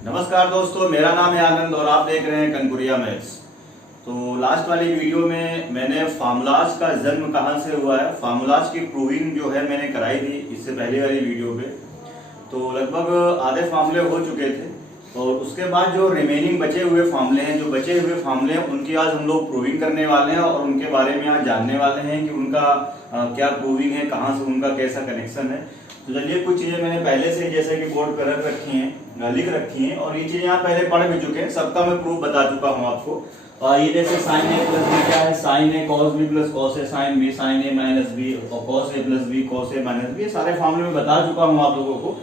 नमस्कार दोस्तों, मेरा नाम है आनंद और आप देख रहे हैं कनकुरिया मैथ्स। तो लास्ट वाली वीडियो में मैंने फार्मूलाज का जन्म कहाँ से हुआ है, फार्मूलाज की प्रूविंग जो है मैंने कराई थी इससे पहले वाली वीडियो पे। तो लगभग आधे फार्मूले हो चुके थे और उसके बाद जो रिमेनिंग बचे हुए फार्मूले हैं, उनकी आज हम लोग प्रूविंग करने वाले हैं और उनके बारे में आज जानने वाले हैं कि उनका क्या प्रूविंग है, कहाँ से उनका कैसा कनेक्शन है। तो चलिए, कुछ चीजें मैंने पहले से जैसे कि बोर्ड पर रख रखी हैं, लिख रखी हैं और ये चीजें आप पहले पढ़ भी चुके हैं, सबका मैं प्रूफ बता चुका हूँ आपको। ये जैसे साइन ए प्लस बी क्या है, sign A cos B plus cos A sine B, sign A minus B और cos A plus B cos A minus B, ये सारे फॉर्मूले में बता चुका हूँ आप लोगों को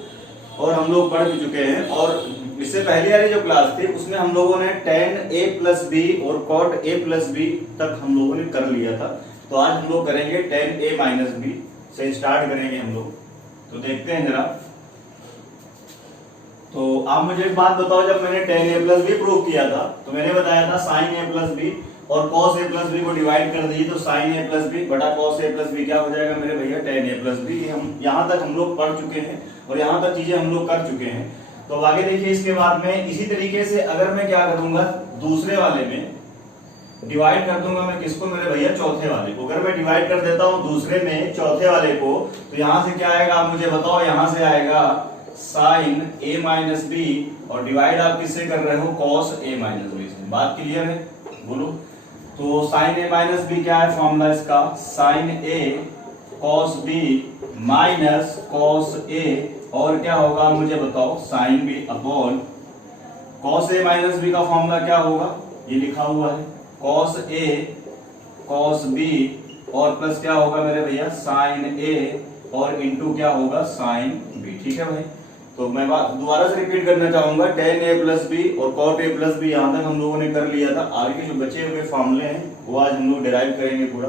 और हम लोग पढ़ भी चुके हैं। और इससे पहले वाली जो क्लास थी उसमें हम लोगों ने tan a प्लस बी और cot a प्लस बी तक हम लोगों ने कर लिया था। तो आज हम लोग करेंगे tan a माइनस बी से स्टार्ट करेंगे हम लोग। तो देखते हैं जरा। तो आप मुझे एक बात बताओ, जब मैंने tan a plus B prove किया था तो मैंने बताया था sin a प्लस बी और cos a प्लस बी को डिवाइड कर दीजिए तो sin a प्लस बी बटा cos a प्लस बी क्या हो जाएगा मेरे भैया, tan a प्लस बी। हम यहाँ तक हम लोग पढ़ चुके हैं और यहाँ तक चीजें हम लोग कर चुके हैं। तो अब आगे देखिए, इसके बाद में इसी तरीके से अगर मैं क्या करूंगा, दूसरे वाले में डिवाइड कर दूंगा मैं किसको मेरे भैया, चौथे वाले को। अगर मैं डिवाइड कर देता हूं दूसरे में चौथे वाले को तो यहां से क्या आएगा आप मुझे बताओ, यहां से आएगा साइन a माइनस बी और डिवाइड आप किससे कर रहे हो, cos a माइनस बी से। बात क्लियर है, बोलो। तो साइन a माइनस बी क्या है फॉर्मूला इसका, sine a cos b minus cos a और क्या होगा मुझे बताओ, sine B upon cos a minus B का फॉर्मूला क्या होगा, ये लिखा हुआ है cos a cos b और प्लस क्या होगा मेरे भैया, साइन a और इंटू क्या होगा, साइन b। ठीक है भाई। तो मैं दोबारा से रिपीट करना चाहूंगा, tan a प्लस बी और cot a प्लस बी यहां तक हम लोगों ने कर लिया था। आगे जो बचे हुए फॉर्मूले हैं वो आज हम लोग डिराइव करेंगे पूरा।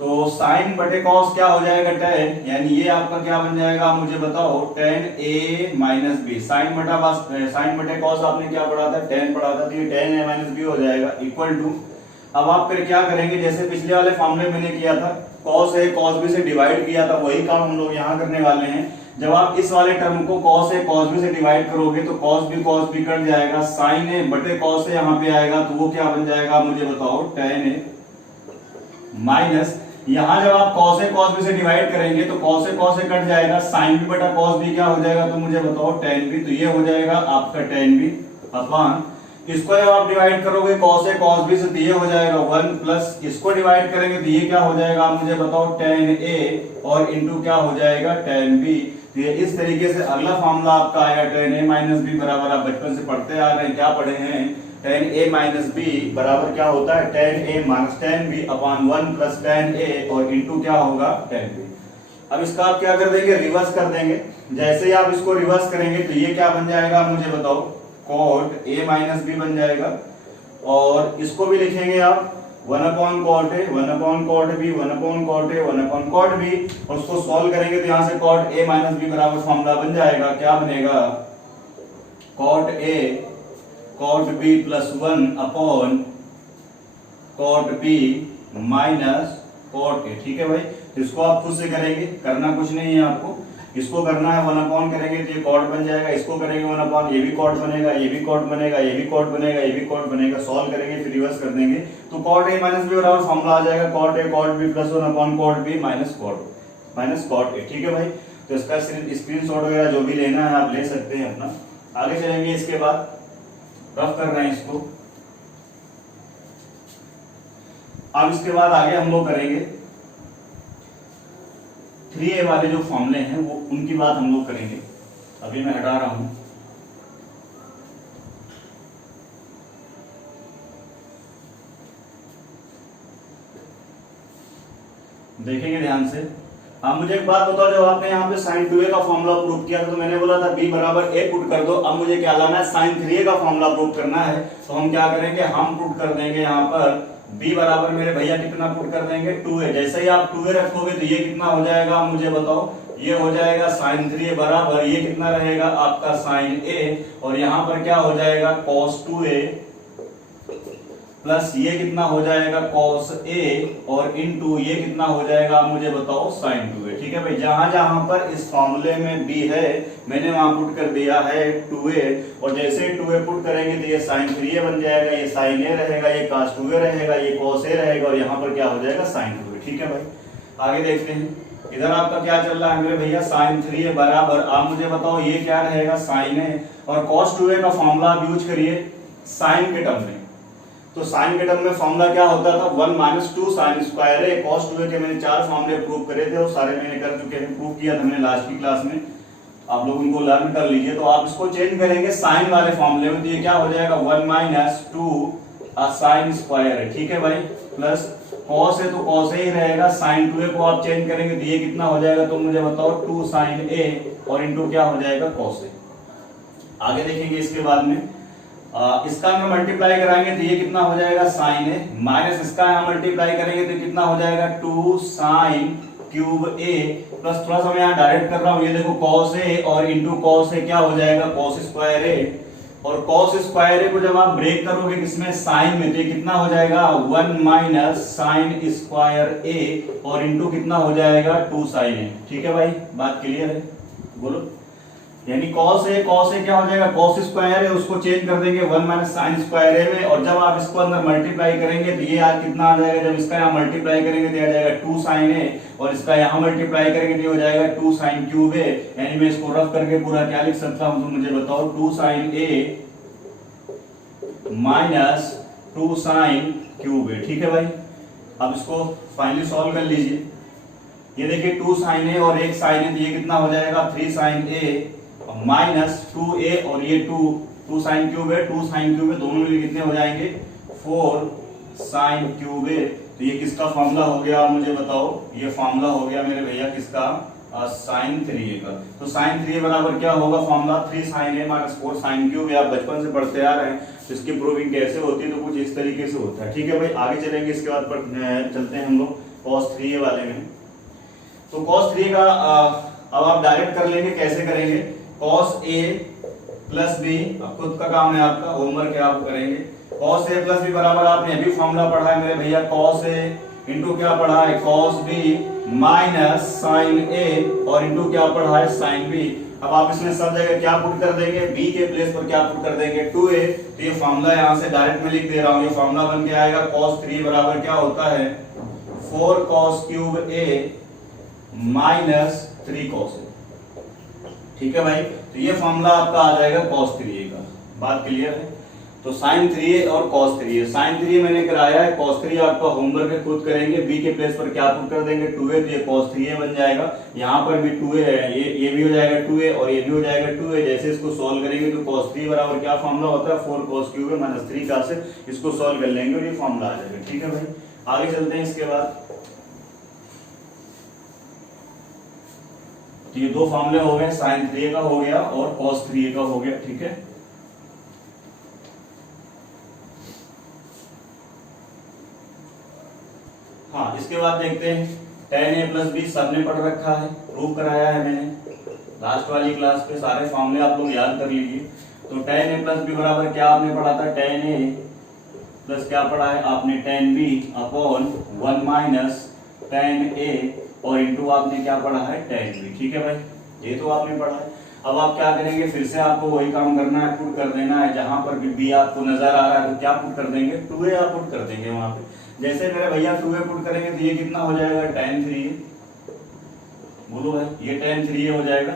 तो साइन बटे कॉस क्या हो जाएगा, tan, यानी ये आपका क्या बन जाएगा आप मुझे बताओ, tan a minus B. Sine बटे कॉस आपने क्या पढ़ा था, tan पढ़ा था, तो ये tan a माइनस बी हो जाएगा इक्वल टू। अब आप फिर क्या करेंगे, जैसे पिछले वाले फॉर्मूले मैंने किया था, cos a cos b से डिवाइड किया था, वही काम हम लोग यहाँ करने वाले हैं। जब आप इस वाले टर्म को cos a cos b से डिवाइड करोगे तो cos b कट जाएगा, साइन a बटे cos a यहाँ पे आएगा तो वो क्या बन जाएगा आप मुझे बताओ, tan a माइनस, यहां जब आप cos a cos b से डिवाइड करेंगे तो cos a कट जाएगा, sin b बटा cos b क्या हो जाएगा तो मुझे बताओ, tan b। तो ये हो जाएगा आपका tan b अपॉन, इसको जब आप डिवाइड करोगे cos a cos b से तो ये हो जाएगा 1 प्लस इसको डिवाइड करेंगे तो ये क्या हो जाएगा आप मुझे बताओ, tan a और इंटू क्या हो जाएगा, tan b। तो ये इस तरीके से अगला फॉर्मूला आपका आया, tan a माइनस बी बराबर, आप बचपन से पढ़ते आ रहे हैं, क्या पढ़े हैं, tan a माइनस बी बराबर क्या होता है, tan a minus tan b upon 1 plus tan a और इंटू क्या होगा, tan b। अब इसका आप क्या कर देंगे, रिवर्स कर देंगे। जैसे ही आप इसको रिवर्स करेंगे तो ये क्या बन जाएगा मुझे बताओ, cot a माइनस बी बन जाएगा और इसको भी लिखेंगे आप 1 upon cot a, 1 upon cot b, 1 upon cot a, 1 upon cot b और उसको सॉल्व करेंगे तो यहां से cot a माइनस बी बराबर फॉर्मूला बन जाएगा, क्या बनेगा, cot a cot b plus 1 upon cot b minus cot a। ठीक है भाई। तो इसको आप खुद से करेंगे, करना कुछ नहीं है आपको, इसको करना है 1 अपॉन करेंगे तो ये cot बन जाएगा, इसको करेंगे 1 अपॉन, ये भी cot बनेगा, ये भी cot बनेगा, ये भी cot बनेगा, ये भी cot बनेगा, सॉल्व करेंगे फिर रिवर्स कर देंगे तो cot a माइनस b बराबर फॉर्मूला आ जाएगा cot a cot b plus 1 upon cot b minus cot a। ठीक है भाई। तो इसका स्क्रीनशॉट वगैरह जो भी लेना है आप ले सकते हैं अपना। आगे चलेंगे, इसके बाद रफ कर रहे हैं इसको। अब इसके बाद आगे हम लोग करेंगे 3a वाले जो फॉर्मूले हैं वो उनकी बात हम लोग करेंगे। अभी मैं हटा रहा हूं। देखेंगे ध्यान से। अब मुझे एक बात बताओ, जब आपने यहाँ पे sin 2a का फॉर्मूला प्रूव किया था तो मैंने बोला था b बराबर a पुट कर दो। अब मुझे क्या लाना है, sin 3a का फॉर्मूला प्रूव करना है। तो हम क्या करेंगे, हम पुट कर देंगे यहाँ पर b बराबर मेरे भैया कितना पुट कर देंगे, 2a। जैसे ही आप 2a रखोगे तो ये कितना हो जाएगा मुझे बताओ, ये हो जाएगा sin 3a बराबर, ये कितना रहेगा आपका sin a और यहाँ पर क्या हो जाएगा cos 2a प्लस ये कितना हो जाएगा cos A और इनटू ये कितना हो जाएगा आप मुझे बताओ sin 2A। ठीक है भाई, जहां जहां पर इस फॉर्मूले में B है मैंने वहां पुट कर दिया है 2A, और जैसे 2A पुट करेंगे तो ये sin 3A बन जाएगा, ये sin A रहेगा, ये cos 2A रहेगा, ये cos A रहेगा, और यहाँ पर क्या हो जाएगा sin 2A। ठीक है भाई, आगे देखते हैं। इधर आपका क्या चल रहा है मेरे भैया, sin 3A बराबर आप मुझे बताओ ये क्या रहेगा sin A, और cos 2A का फॉर्मूला आप यूज करिए sin के टर्म में। तो साइन के टर्म में फॉर्मूला क्या होता था, 1 - 2 sin स्क्वायर है। cos 2A के मैंने 4 फॉर्मूले प्रूव करे थे और सारे मैंने कर चुके हैं, प्रूव किया था मैंने लास्ट की क्लास में, आप लोग उनको लर्न कर लीजिए। तो आप इसको चेंज करेंगे साइन वाले फॉर्मूले में, तो ये क्या हो जाएगा 1 - 2 sin स्क्वायर है। ठीक है भाई, प्लस cos है तो cos ही रहेगा, sin 2A को आप चेंज करेंगे तो ये कितना हो जाएगा तो मुझे बताओ 2 sin A और इनटू क्या हो जाएगा cos A। आगे देखेंगे इसके बाद में इसका हम मल्टीप्लाई कराएंगे तो ये कितना हो जाएगा sin A, माइनस इसका हम मल्टीप्लाई करेंगे तो कितना हो जाएगा 2 sin क्यूब A, प्लस थोड़ा सा मैं यहाँ डायरेक्ट कर रहा हूँ, ये देखो cos A और इनटू cos A क्या हो जाएगा cos स्क्वायर A, और cos स्क्वायर A को जब आप ब्रेक करोगे किसमें sin में, तो ये कितना हो जाएगा 1 - sin स्क्वायर A और इनटू कितना हो जाएगा 2 sin A। ठीक है भाई, बात क्लियर है, बोलो। यानी cos A क्या हो जाएगा cos स्क्वायर है, उसको चेंज कर देंगे 1 - sin स्क्वायर A में, और जब आप इसको अंदर मल्टीप्लाई करेंगे तो ये यार कितना आ जाएगा, जब इसका यहाँ मल्टीप्लाई करेंगे तो आ जाएगा 2 sin A, और इसका यहाँ मल्टीप्लाई करेंगे तो हो जाएगा 2 sin क्यूब A। यानी मैं इसको रफ करके पूरा क्या लिख सकता हूँ तो मुझे बताओ 2 sin A minus 2 sin cube A। ठीक है भाई, अब इसको फाइनली सॉल्व कर लीजिए। ये देखिए 2 sin A और 1 sin A, तो ये कितना हो जाएगा 3 sin A माइनस 2A और ये 2 sin क्यूब है, 2 sin क्यूब है, दोनों में कितने हो जाएंगे 4 sin क्यूब है। तो ये किसका फॉर्मूला हो गया आप मुझे बताओ, ये फॉर्मूला हो गया मेरे भैया किसका sin 3A का। तो sin 3A बराबर क्या होगा formula 3 sin A minus 4 sin cube, आप बचपन से पढ़ते आ रहे हैं, तो इसकी प्रूविंग कैसे होती है तो कुछ इस तरीके से होता है। ठीक है भाई, आगे चलेंगे, इसके बाद चलते हैं हम लोग cos 3A वाले में। तो cos 3A का अब आप डायरेक्ट कर लेंगे, कैसे करेंगे, cos A प्लस B, अब खुद का काम है आपका, होमवर्क है आप करेंगे। cos A प्लस B बराबर आपने अभी फॉर्मूला पढ़ा है मेरे भैया cos A इंटू क्या पढ़ा है cos B minus sin A और इंटू क्या पढ़ा है sin B। अब आप इसमें सब जगह क्या पुट कर देंगे, B के प्लेस पर क्या पुट कर देंगे 2A, तो ये फॉर्मूला यहाँ से डायरेक्ट में लिख दे रहा हूँ, ये फॉर्मूला बन के आएगा cos 3 बराबर क्या होता है 4 cos cube A minus 3 cos A। ठीक है भाई, तो ये फॉर्मूला आपका आ जाएगा cos 3A का, बात क्लियर है। तो sin 3A और cos 3A, sin 3A मैंने कराया है, cos 3A आपका होमवर्क है, खुद करेंगे। B के प्लेस पर क्या पुट कर देंगे 2A, तो ये cos 3A बन जाएगा, यहाँ पर भी 2A है, ये भी हो जाएगा 2A और ये भी हो जाएगा 2A। जैसे इसको सॉल्व करेंगे तो cos 3 बराबर क्या फॉर्मूला होता है 4 cos क्यूब माइनस 3 का, से इसको सॉल्व कर लेंगे और ये फॉर्मूला आ जाएगा। ठीक है भाई, आगे चलते हैं। इसके बाद तो ये दो फॉर्मूले हो गए, sin 3A का हो गया और cos 3A का हो गया। ठीक है, हाँ, इसके बाद देखते हैं tan A प्लस B सबने पढ़ रखा है, प्रूव कराया है मैंने लास्ट वाली क्लास पे, सारे फॉर्मूले आप लोग याद कर लीजिए। तो tan A प्लस B बराबर क्या आपने पढ़ा था, tan A प्लस क्या पढ़ा है आपने tan B upon 1 minus tan A और इंटू आपने क्या पढ़ा है tan B। ठीक है भाई, ये तो आपने पढ़ा है। अब आप क्या करेंगे, फिर से आपको वही काम करना है, पुट कर देना है, जहां पर भी B आपको नजर आ रहा है तो क्या पुट कर देंगे 2A आप पुट कर देंगे वहां पे। जैसे मेरे भैया 2A पुट करेंगे तो ये कितना हो जाएगा tan 3A, बोलो भाई, ये tan 3A हो जाएगा।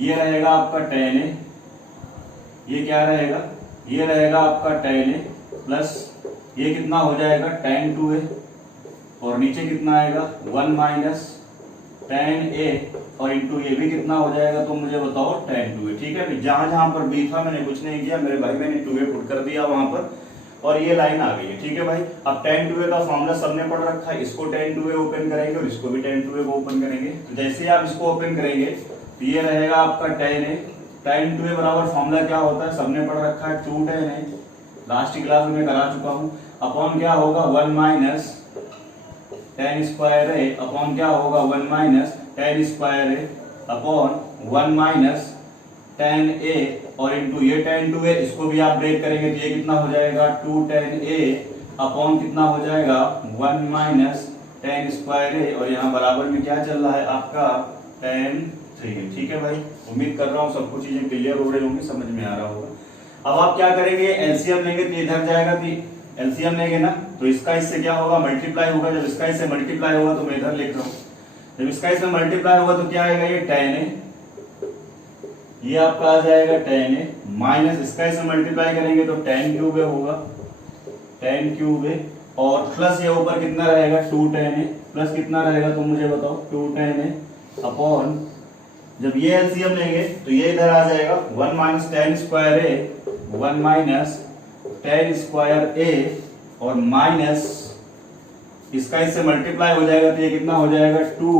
ये रहेगा आपका tan A, ये क्या रहेगा, ये रहेगा आपका tan A प्लस ये कितना हो जाएगा tan 2A, और नीचे कितना आएगा 1 माइनस tan A और इंटू ये भी कितना हो जाएगा तो मुझे बताओ tan 2A। ठीक है, जहां जहां पर B था मैंने कुछ नहीं किया मेरे भाई, मैंने 2A पुट कर दिया वहां पर और ये लाइन आ गई है। ठीक है भाई, अब tan 2A का फॉर्मूला सबने पढ़ रखा है, इसको tan 2A ओपन करेंगे और इसको भी tan 2A को ओपन करेंगे। तो जैसे ही आप इसको ओपन करेंगे तो ये रहेगा आपका tan A, tan 2A बराबर फॉर्मूला क्या होता है सबने पढ़ रखा है 2 tan A, लास्ट क्लास में करा चुका हूं, अपॉन क्या होगा 1 minus tan square A upon क्या होगा 1 minus tan square A upon 1 minus tan A और इंटू ये tan 2A, इसको भी आप ब्रेक करेंगे तो ये कितना हो जाएगा 2 tan A अपॉन कितना हो जाएगा 1 माइनस टेन स्क्वायर ए, और यहाँ बराबर में क्या चल रहा है आपका tan 3। ठीक है भाई, उम्मीद कर रहा हूँ सबको चीजें क्लियर हो रही होंगी, समझ में आ रहा होगा। अब आप क्या करेंगे, एलसीएम लेंगे तो इधर जाएगा, तो एलसीएम लेंगे ना, तो इसका इससे क्या होगा मल्टीप्लाई होगा। जब इसका इससे मल्टीप्लाई होगा तो मैं इधर लिख रहा हूँ, जब इसका इससे मल्टीप्लाई होगा तो क्या आएगा ये tan है, ये आपका आ जाएगा tan है, माइनस इसका इससे मल्टीप्लाई करेंगे तो tan क्यूब होगा, tan क्यूब है, और प्लस ये ऊपर कितना रहेगा 2 tan है, प्लस कितना रहेगा तुम मुझे बताओ 2 tan है, अपॉन जब ये एलसीएम लेंगे तो ये इधर आ जाएगा 1 माइनस टेन स्क्वायर ए, 1 माइनस टेन स्क्वायर ए, और माइनस इसका इससे मल्टीप्लाई हो जाएगा तो ये कितना हो जाएगा 2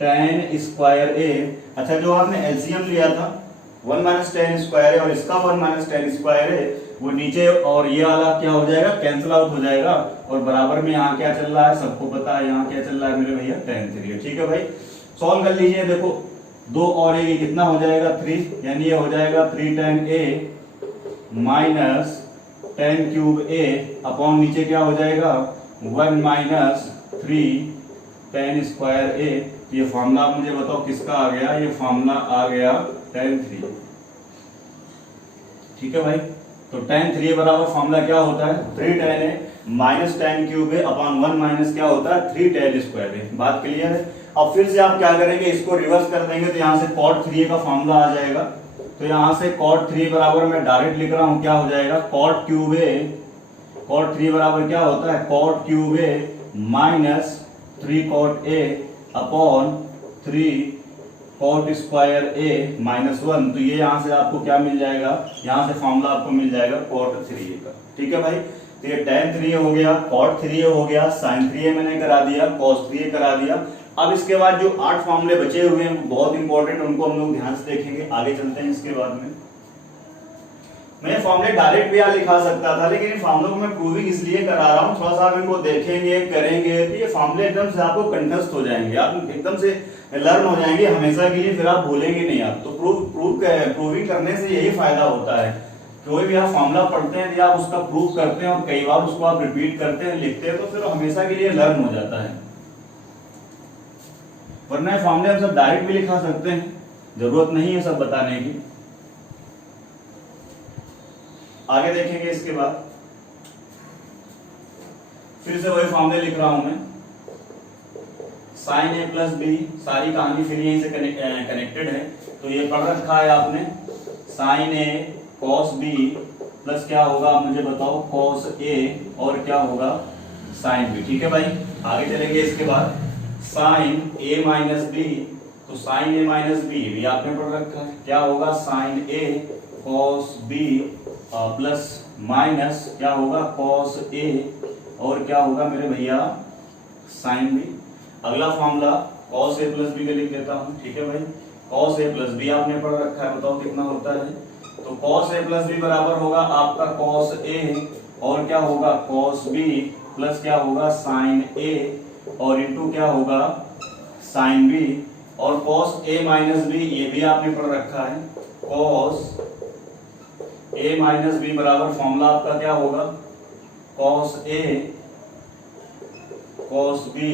tan स्क्वायर ए। अच्छा, जो आपने एलसीएम लिया था 1 माइनस टेन स्क्वायर ए और इसका 1 माइनस टेन स्क्वायर ए, वो नीचे और ये वाला क्या हो जाएगा कैंसिल आउट हो जाएगा, और बराबर में यहाँ क्या चल रहा है सबको पता है, यहाँ क्या चल रहा है मेरे भैया tan 3। ठीक है भाई, सॉल्व कर लीजिए। देखो 2 और ये कितना हो जाएगा 3, यानी ये हो जाएगा 3 tan a minus tan cube a, upon नीचे क्या हो जाएगा 1 माइनस 3 tan स्क्वायर a। ये फॉर्मूला आप मुझे बताओ किसका आ गया, ये फॉर्मूला आ गया tan 3। ठीक है भाई, तो tan 3 बराबर फॉर्मूला क्या होता है 3 tan a minus tan cube a upon 1 minus क्या होता है 3 tan स्क्वायर a। बात क्लियर है। अब फिर से आप क्या करेंगे, इसको रिवर्स कर देंगे तो यहाँ से cot 3a का फॉर्मूला आ जाएगा, तो यहाँ से cot 3 बराबर मैं डायरेक्ट लिख रहा हूँ क्या हो जाएगा cot क्यूब a, cot 3 बराबर क्या होता है cot cube a minus 3 cot a upon 3 cot square a minus 1। तो ये यहाँ से आपको क्या मिल जाएगा, यहाँ से फॉर्मूला आपको मिल जाएगा cot 3a का। ठीक है भाई, तो ये tan 3a हो गया, cot 3a हो गया, sin 3a मैंने करा दिया, cos 3a करा दिया। अब इसके बाद जो 8 फॉर्मूले बचे हुए हैं बहुत इंपॉर्टेंट, उनको हम लोग ध्यान से देखेंगे, आगे चलते हैं। इसके बाद में मैं फॉर्मूले डायरेक्ट भी यहाँ लिखा सकता था, लेकिन इन फॉर्मूलों को मैं प्रूविंग इसलिए करा रहा हूँ, थोड़ा सा आप इनको देखेंगे करेंगे तो ये फॉर्मूले एकदम से आपको कंठस्थ हो जाएंगे, आप एकदम से लर्न हो जाएंगे हमेशा के लिए, फिर आप भूलेंगे नहीं। आप तो प्रूविंग करने से यही फायदा होता है, कोई भी आप फॉर्मूला पढ़ते हैं या आप उसका प्रूव करते हैं और कई बार उसको आप रिपीट करते हैं लिखते हैं, तो फिर हमेशा के लिए लर्न हो जाता है। वरना फॉर्मूले हम सब डायरेक्ट भी लिखा सकते हैं, जरूरत नहीं है सब बताने की। आगे देखेंगे इसके बाद, फिर से वही फॉर्मूले लिख रहा हूं मैं, साइन ए प्लस बी, सारी कहानी फिर यहीं से कनेक्टेड है। तो ये पढ़ रखा है आपने, साइन ए कॉस बी प्लस क्या होगा आप मुझे बताओ कॉस ए, और क्या होगा साइन बी। ठीक है भाई, आगे चलेंगे इसके बाद, साइन ए माइनस बी, तो साइन ए माइनस बी भी आपने पढ़ रखा है, क्या होगा साइन ए कॉस बी प्लस माइनस क्या होगा कॉस ए, और क्या होगा मेरे भैया साइन बी। अगला formula cos A plus B का लिख देता हूं। ठीक है भाई, कॉस ए प्लस बी आपने पढ़ रखा है, बताओ कितना होता है। तो कॉस ए प्लस बी बराबर होगा आपका कॉस ए, और क्या होगा कॉस बी, प्लस क्या होगा साइन ए, और इनटू क्या होगा साइन बी। और कॉस ए माइनस बी ये भी आपने पढ़ रखा है, कॉस ए माइनस बी बराबर फॉर्मूला आपका क्या होगा कॉस ए कॉस बी,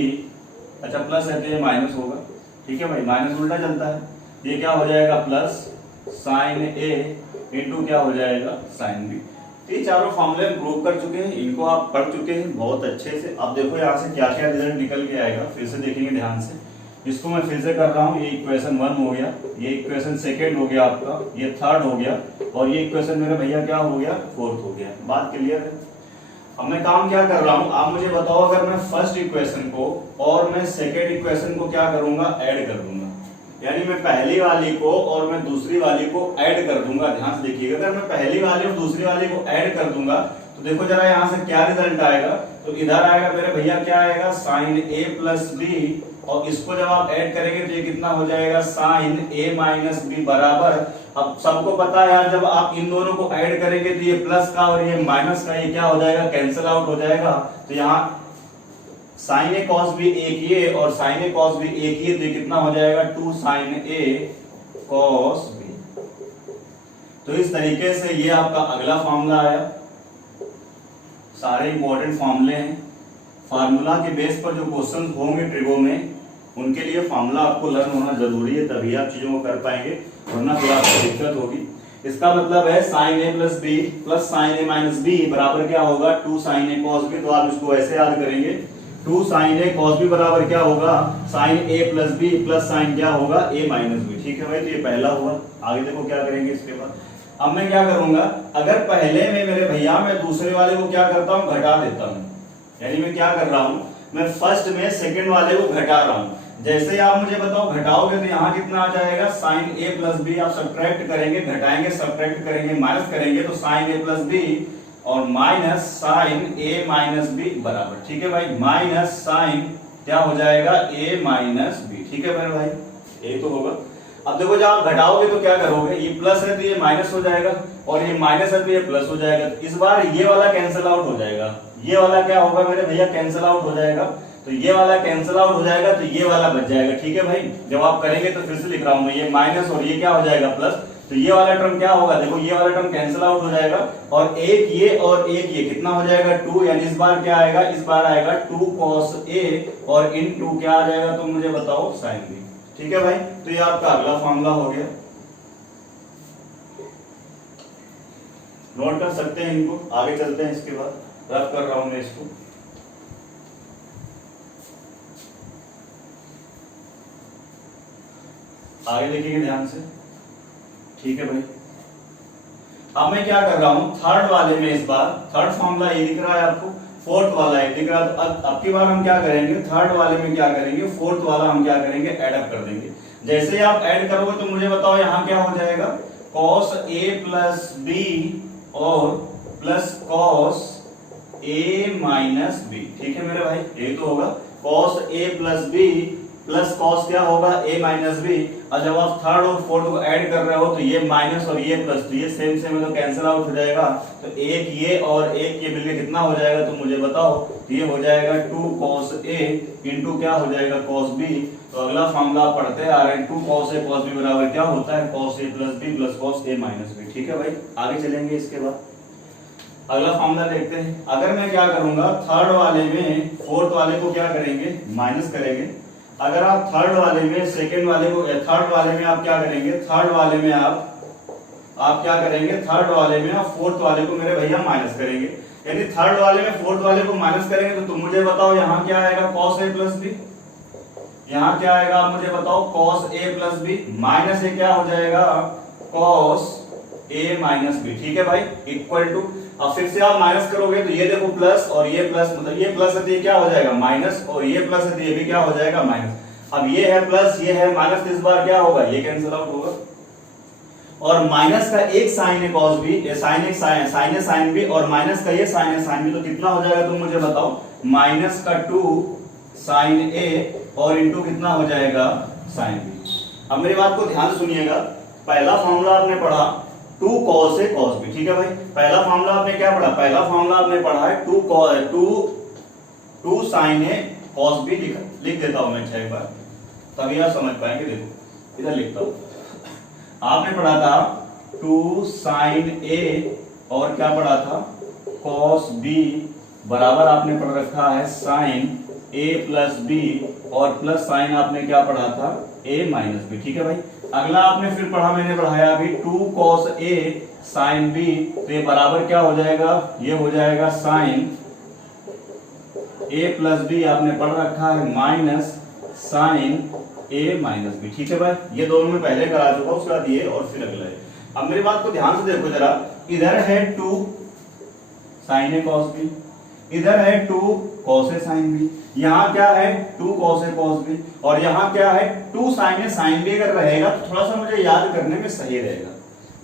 अच्छा प्लस है तो ये माइनस होगा। ठीक है भाई, माइनस उल्टा चलता है, ये क्या हो जाएगा प्लस साइन ए इंटू क्या हो जाएगा साइन बी। ये चारों फॉर्मूले प्रूव कर चुके हैं, इनको आप पढ़ चुके हैं बहुत अच्छे से। अब देखो यहाँ से क्या क्या रिजल्ट निकल के आएगा, फिर से देखेंगे ध्यान से। इसको मैं फिर से कर रहा हूँ, ये इक्वेशन 1 हो गया, ये इक्वेशन 2 हो गया आपका, ये 3 हो गया, और ये इक्वेशन मेरे भैया क्या हो गया 4 हो गया। बात क्लियर है। अब मैं काम क्या कर रहा हूँ आप मुझे बताओ, अगर मैं फर्स्ट इक्वेशन को और मैं सेकेंड इक्वेशन को क्या करूंगा ऐड कर दूंगा, यानी मैं पहली वाली को और मैं दूसरी वाली को ऐड कर दूंगा। ध्यान से देखिएगा, अगर मैं पहली वाली और दूसरी वाली को ऐड कर दूंगा तो देखो जरा यहाँ से क्या रिजल्ट आएगा। तो इधर आएगा मेरे भैया क्या आएगा साइन ए प्लस बी, और इसको जब आप ऐड करेंगे तो ये कितना हो जाएगा साइन ए माइनस बी बराबर। अब सबको पता है यार, जब आप इन दोनों को ऐड करेंगे तो ये प्लस का और ये माइनस का ये क्या हो जाएगा कैंसिल आउट हो जाएगा। तो यहाँ साइन ए कॉस बी एक ये और साइन ए कॉस बी एक ये, तो कितना हो जाएगा 2 साइन ए कॉस बी। तो इस तरीके से ये आपका अगला फॉर्मूला आया सारे इंपॉर्टेंट फॉर्मूले हैं। फार्मूला के बेस पर जो क्वेश्चन होंगे ट्रिगो में, उनके लिए फार्मूला आपको लर्न होना जरूरी है, तभी आप चीजों को कर पाएंगे, वरना फिर आपको दिक्कत होगी। इसका मतलब है साइन ए प्लस बी प्लस साइन ए माइनस बी बराबर क्या होगा 2 साइन ए कॉस बी। तो आप इसको ऐसे याद करेंगे 2 साइन ए कॉस बी बराबर क्या होगा साइन ए प्लस बी प्लस साइन क्या होगा ए माइनस बी। ठीक है भाई, तो ये पहला हुआ। आगे देखो क्या करेंगे इसके बाद। अब मैं क्या करूंगा, अगर पहले में मेरे भैया मैं दूसरे वाले को क्या करता हूँ घटा देता हूँ, यानी मैं क्या कर रहा हूँ, मैं फर्स्ट में सेकंड वाले को घटा रहा हूँ। जैसे आप मुझे बताओ घटाओगे तो यहाँ कितना आ जाएगा साइन ए प्लस बी। आप सब्ट्रैक्ट करेंगे, घटाएंगे, सब्ट्रैक्ट करेंगे, माइनस करेंगे, तो साइन ए प्लस बी और माइनस साइन ए माइनस बी बराबर। ठीक है भाई, माइनस साइन क्या हो जाएगा ए माइनस बी। ठीक है मेरे भाई, ये तो होगा। अब देखो जब आप घटाओगे तो क्या करोगे, ये प्लस है तो ये माइनस हो जाएगा, और ये माइनस है तो ये प्लस हो जाएगा। इस बार ये वाला कैंसिल आउट हो जाएगा, ये वाला क्या होगा मेरे भैया कैंसिल आउट हो जाएगा, तो ये वाला कैंसिल आउट हो जाएगा, तो ये वाला बच जाएगा। ठीक है भाई, जब आप करेंगे तो फिर से लिख रहा हूं मैं, ये माइनस और ये क्या हो जाएगा प्लस, तो ये वाला टर्म क्या होगा, देखो ये वाला टर्म कैंसिल आउट हो जाएगा, और एक ये और एक ये कितना हो जाएगा 2, यानी इस बार क्या आएगा, इस बार आएगा 2 cos a और इन 2 क्या आ जाएगा, तो मुझे बताओ sin b। ठीक है भाई, तो ये आपका अगला फॉर्मूला हो गया, नोट कर सकते हैं इनको। आगे चलते हैं, इसके बाद रफ कर रहा हूं मैं इसको। आगे देखिए ध्यान से। ठीक है भाई, अब मैं क्या कर रहा हूं, थर्ड वाले में इस बार थर्ड फॉर्मूला ये दिख रहा है आपको, फोर्थ वाला ये दिख रहा है, तो अब की बार हम क्या करेंगे, थर्ड वाले में क्या करेंगे, फोर्थ वाला हम क्या करेंगे ऐड अप कर देंगे। जैसे आप ऐड करोगे तो मुझे बताओ यहाँ क्या हो जाएगा, cos a प्लस बी और plus cos a minus B. ठीक है मेरे भाई, ये तो होगा cos a plus B plus cos क्या होगा a माइनस बी। और जब आप थर्ड और फोर्थ को ऐड कर रहे हो तो ये माइनस और ये प्लस, तो ये सेम सेम है तो कैंसिल आउट हो जाएगा, तो एक ये और एक ये मिलके कितना हो जाएगा, तो मुझे बताओ, तो ये हो जाएगा 2 cos a इंटू क्या हो जाएगा cos b। तो अगला फॉर्मूला आप पढ़ते आ रहे हैं, 2 cos a cos b बराबर क्या होता है cos a plus b plus cos a minus b। ठीक है भाई, आगे चलेंगे। इसके बाद अगला फॉर्मूला देखते हैं। अगर मैं क्या करूंगा, थर्ड वाले में फोर्थ वाले को क्या करेंगे माइनस करेंगे, अगर आप थर्ड वाले में सेकंड वाले को, थर्ड वाले में आप क्या करेंगे, थर्ड वाले में आप क्या करेंगे, थर्ड वाले में आप फोर्थ वाले को मेरे भैया माइनस करेंगे, यानी थर्ड वाले में फोर्थ वाले को माइनस करेंगे, तो तुम मुझे बताओ यहाँ क्या आएगा cos a प्लस बी, यहाँ क्या आएगा आप मुझे बताओ cos a plus B, minus A क्या हो जाएगा cos a माइनस बी। ठीक है भाई, इक्वल टू, अब फिर से आप माइनस करोगे तो ये देखो प्लस और ये प्लस, मतलब ये प्लस है तो ये क्या हो जाएगा माइनस, और ये प्लस है तो ये भी क्या हो जाएगा माइनस। अब ये है प्लस, ये है माइनस, इस बार क्या होगा, ये कैंसिल आउट होगा, और माइनस का एक साइन है cos b, ये साइन एक साइन है sin b, और माइनस का ये साइन है sin b, तो कितना हो जाएगा तुम मुझे बताओ, माइनस का 2 sin a और इंटू कितना हो जाएगा sin b। अब मेरी बात को ध्यान सुनिएगा, पहला फॉर्मूला आपने पढ़ा 2 cos a cos b। ठीक है भाई, पहला फार्मूला आपने क्या पढ़ा, पहला फार्मूला आपने पढ़ा है 2 sin a cos b। लिख देता हूं मैं एक बार, तभी आप समझ पाएंगे। देखो इधर लिखता हूं, आपने पढ़ा था 2 sin a और क्या पढ़ा था cos b बराबर आपने पढ़ रखा है sin a प्लस b और प्लस साइन आपने क्या पढ़ा था a माइनस b। ठीक है भाई, अगला आपने फिर पढ़ा, मैंने पढ़ाया अभी 2 cos a sin b, तो ये बराबर क्या हो जाएगा, ये हो जाएगा sin a प्लस b आपने पढ़ रखा है minus sin a minus b। ठीक है भाई, ये दोनों में पहले करा चुका, उसके बाद ये और फिर अगला है। अब मेरी बात को ध्यान से देखो जरा, इधर है 2 sin a cos b, इधर है 2 cos a sin b, यहाँ क्या है 2 cos a cos b, और यहाँ क्या है 2 sin a sin b। अगर रहेगा तो थोड़ा सा मुझे याद करने में सही रहेगा,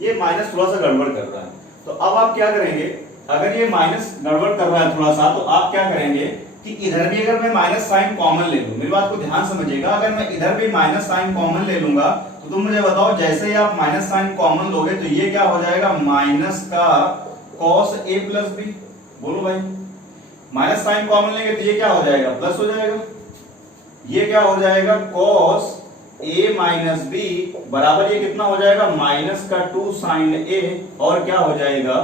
ये माइनस थोड़ा सा गड़बड़ कर रहा है, तो अब आप क्या करेंगे, अगर ये माइनस गड़बड़ कर रहा है थोड़ा सा, तो आप क्या करेंगे कि इधर भी अगर मैं माइनस साइन कॉमन ले लूं, मेरी बात को ध्यान समझिएगा, अगर मैं इधर भी माइनस साइन कॉमन ले लूंगा तो तुम मुझे बताओ, जैसे ही आप माइनस साइन कॉमन लोगे तो ये क्या हो जाएगा, माइनस का cos a प्लस b। बोलो भाई, माइनस साइन कॉमन लेंगे तो ये क्या हो जाएगा, प्लस हो जाएगा, ये क्या हो जाएगा cos a माइनस b बराबर ये कितना हो जाएगा, माइनस का 2 sin a और क्या हो जाएगा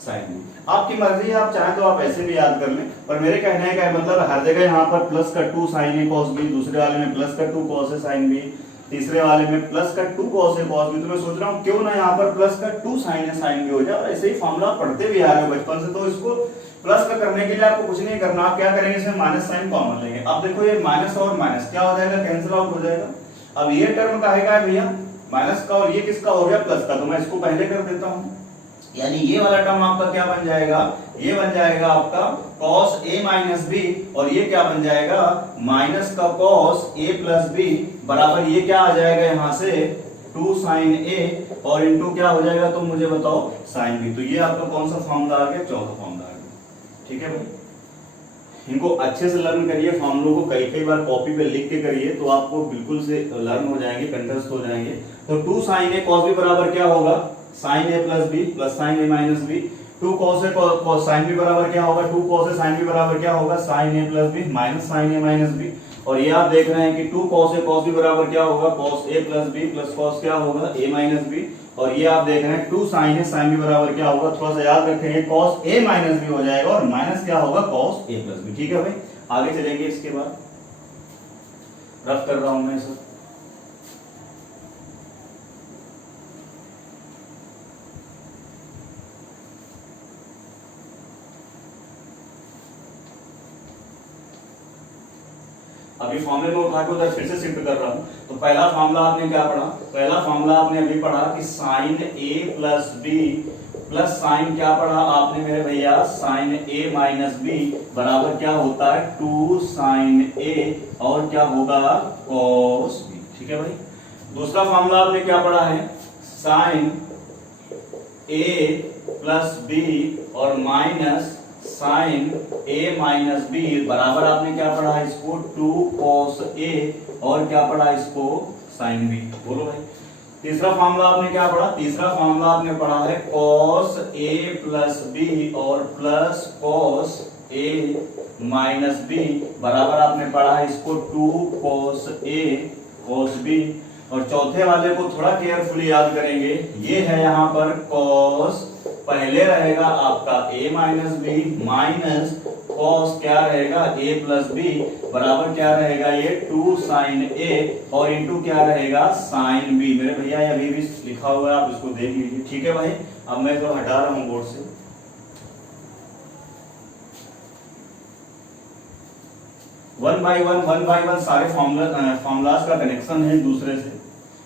साइन बी। आपकी मर्जी है, आप चाहें तो आप ऐसे भी याद कर लें, पर मेरे कहने का मतलब हर जगह यहाँ पर प्लस का 2 साइन ए कॉस बी, दूसरे वाले में प्लस का 2 कॉस ए साइन बी, तीसरे वाले में प्लस का 2 कॉस ए कॉस बी। तो मैं सोच रहा हूँ क्यों ना यहाँ पर प्लस का 2 साइन ए साइन बी हो जाए। और ऐसे ही फॉर्मूला पढ़ते भी आ रहे हो बचपन से, तो इसको प्लस का करने के लिए आपको कुछ नहीं करना। आप क्या करेंगे, इसमें माइनस साइन कॉमन लेंगे। अब देखो ये माइनस और माइनस क्या हो जाएगा, कैंसिल आउट हो जाएगा। अब ये टर्म काहे का है भैया, माइनस का, और ये किसका हो गया, प्लस का। तो मैं इसको पहले कर देता हूं, यानी ये वाला टर्म आपका क्या बन जाएगा, ये बन जाएगा आपका cos a माइनस बी, और ये क्या बन जाएगा, माइनस का cos a प्लस बी बराबर ये क्या आ जाएगा यहाँ से 2 साइन a और इंटू क्या हो जाएगा, तो मुझे बताओ साइन बी। तो ये आपका कौन सा फॉर्मूला आ गया, चौथा फॉर्मूला आ गया। ठीक है भाई, इनको अच्छे से लर्न करिए, फॉर्मूलों को कई कई बार कॉपी पे लिख के करिए, तो आपको बिल्कुल से लर्न हो जाएंगे, कंठस्थ हो जाएंगे। तो 2 साइन ए कॉस बी बराबर क्या होगा, sign A plus B plus sign A minus B. 2 cos A sine B बराबर क्या होगा, 2 कॉस ए साइन बी बराबर क्या होगा, साइन ए प्लस बी माइनस साइन ए माइनस बी। और ये आप देख रहे हैं कि 2 कॉस ए कॉस बी बराबर क्या होगा, cos A plus B plus cos क्या होगा, ए माइनस बी। और ये आप देख रहे हैं 2 साइन ए साइन बी बराबर क्या होगा, थोड़ा सा याद रखेंगे, कॉस ए माइनस बी हो जाएगा, और माइनस क्या होगा, कॉस ए प्लस बी। ठीक है भाई, आगे चलेंगे। इसके बाद रफ कर रहा हूं मैं सब। अभी फॉर्मूले में उठा के उधर फिर से शिफ्ट कर रहा हूं। तो पहला फॉर्मूला आपने क्या पढ़ा, पहला फॉर्मूला आपने अभी पढ़ा कि साइन ए प्लस बी प्लस साइन क्या पढ़ा आपने मेरे भैया, साइन ए माइनस बी बराबर क्या होता है 2 साइन ए और क्या होगा, कॉस बी। ठीक है भाई, दूसरा फॉर्मूला आपने क्या पढ़ा है, साइन ए प्लस बी और माइनस साइन ए माइनस बी बराबर आपने क्या पढ़ा इसको 2 कॉस ए और क्या पढ़ा इसको साइन बी। बोलो भाई, तीसरा फार्मूला आपने क्या पढ़ा, तीसरा फार्मूला आपने पढ़ा है cos a प्लस बी और plus cos a minus B बराबर आपने पढ़ा है इसको 2 cos a cos b। और चौथे वाले को थोड़ा केयरफुली याद करेंगे, ये है यहाँ पर cos, पहले रहेगा आपका a minus B minus cos क्या रहेगा a प्लस बी बराबर क्या रहेगा ये 2 साइन a और इंटू क्या रहेगा साइन b। मेरे भैया ये अभी भी लिखा हुआ है, आप इसको देख लीजिए। ठीक है भाई, अब मैं तो हटा रहा हूं बोर्ड से। वन बाय वन सारे फॉर्मूलाज का कनेक्शन है एक दूसरे से।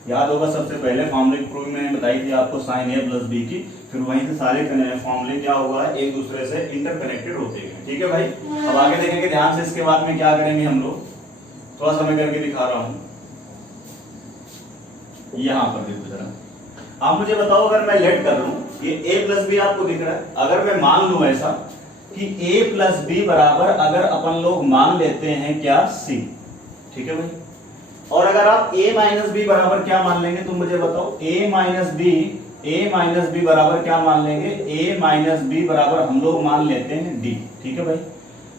याद होगा सबसे पहले फॉर्मूले की प्रूफ मैंने बताई थी आपको साइन ए प्लस बी की, फिर वहीं से सारे फॉर्मूले क्या होगा एक दूसरे से इंटरकनेक्टेड होते हैं। ठीक है भाई, अब आगे देखेंगे ध्यान से। इसके बाद में क्या करेंगे हम लोग, थोड़ा सा मैं करके दिखा रहा हूं। यहां पर देखो जरा, आप मुझे बताओ अगर मैं लेट कर लूं, ये a प्लस बी आपको दिख रहा है, अगर मैं मान लूं ऐसा कि a प्लस बी बराबर अगर अपन लोग मान लेते हैं क्या c। ठीक है भाई, और अगर आप a माइनस बी बराबर क्या मान लेंगे तुम मुझे बताओ, a माइनस बी बराबर क्या मान लेंगे, a माइनस बी बराबर हम लोग मान लेते हैं d। ठीक है भाई,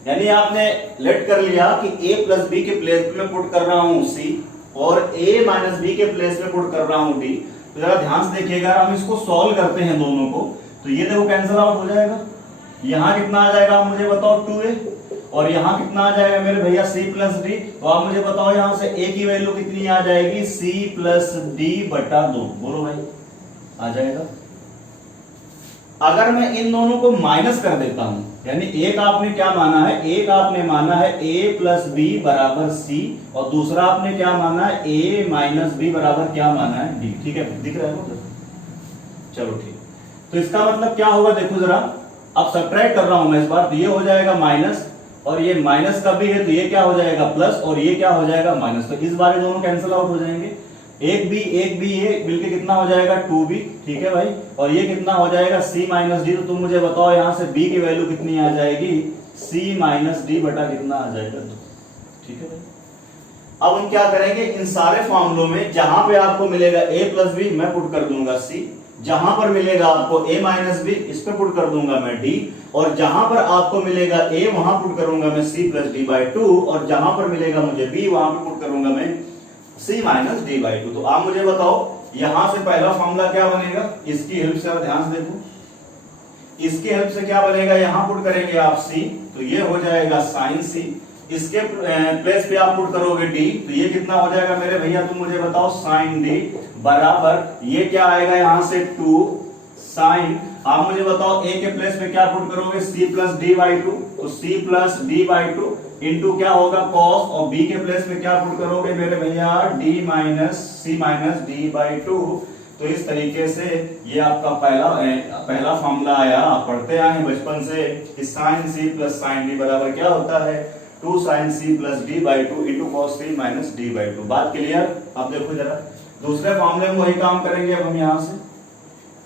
यानी आपने लेट कर लिया कि a प्लस बी के प्लेस में पुट कर रहा हूं c और a माइनस बी के प्लेस में पुट कर रहा हूं d। तो जरा ध्यान से देखिएगा, हम इसको सॉल्व करते हैं दोनों को, तो ये देखो कैंसिल आउट हो जाएगा। यहां कितना आ जाएगा आप मुझे बताओ 2a, और यहां कितना आ जाएगा मेरे भैया c प्लस डी। तो आप मुझे बताओ यहां से a की वैल्यू कितनी आ जाएगी, c प्लस डी बटा 2। बोलो भाई, आ जाएगा। अगर मैं इन दोनों को माइनस कर देता हूं, यानी एक आपने क्या माना है, एक आपने माना है a प्लस बी बराबर c और दूसरा आपने क्या माना है a माइनस बी बराबर क्या माना है d। ठीक है, दिख रहा है? चलो ठीक, तो इसका मतलब क्या होगा देखो जरा, अब सब्ट्रैक्ट कर रहा हूं मैं इस बार, तो ये हो जाएगा माइनस और ये माइनस का भी है तो ये क्या हो जाएगा प्लस और ये क्या हो जाएगा माइनस। तो इस बार दोनों कैंसिल आउट हो जाएंगे, एक भी ये मिलके कितना हो जाएगा 2b। ठीक है भाई, और ये कितना हो जाएगा c माइनस डी। तो तुम मुझे बताओ यहाँ से b की वैल्यू कितनी आ जाएगी, c माइनस डी बटा कितना आ जाएगा 2। ठीक है भाई, अब हम क्या करेंगे, इन सारे फॉर्मूलों में जहां पे आपको मिलेगा a प्लस बी मैं पुट कर दूंगा c, जहां पर मिलेगा आपको a माइनस बी इस पे पुट कर दूंगा मैं d, और जहां पर आपको मिलेगा a वहां पुट करूंगा मैं c प्लस डी बाई 2, और जहां पर मिलेगा मुझे b वहां पे पुट करूंगा मैं c माइनस डी बाई 2। तो आप मुझे बताओ यहां से पहला फॉर्मूला क्या बनेगा, इसकी हेल्प से ध्यान से देखो। इसके हेल्प से क्या बनेगा, यहां पुट करेंगे आप c, तो ये हो जाएगा sin c। इसके प्लेस पे आप पुट करोगे d, तो ये कितना हो जाएगा मेरे भैया, तुम मुझे बताओ, sin d बराबर ये क्या आएगा यहां से 2 sin, आप मुझे बताओ a के प्लेस पे क्या पुट करोगे, c plus D by two, तो c plus D by two into क्या होगा cos, और b के प्लेस पे क्या पुट करोगे मेरे भैया, d minus c minus D by two. तो इस तरीके से ये आपका पहला फॉर्मूला आया, आप पढ़ते आए हैं बचपन से कि sin c plus sin d बराबर क्या होता है, 2 sin c plus d by two into cos c minus d by two. बात क्लियर? अब देखो जरा दूसरे फॉर्मूले में वही काम करेंगे। अब हम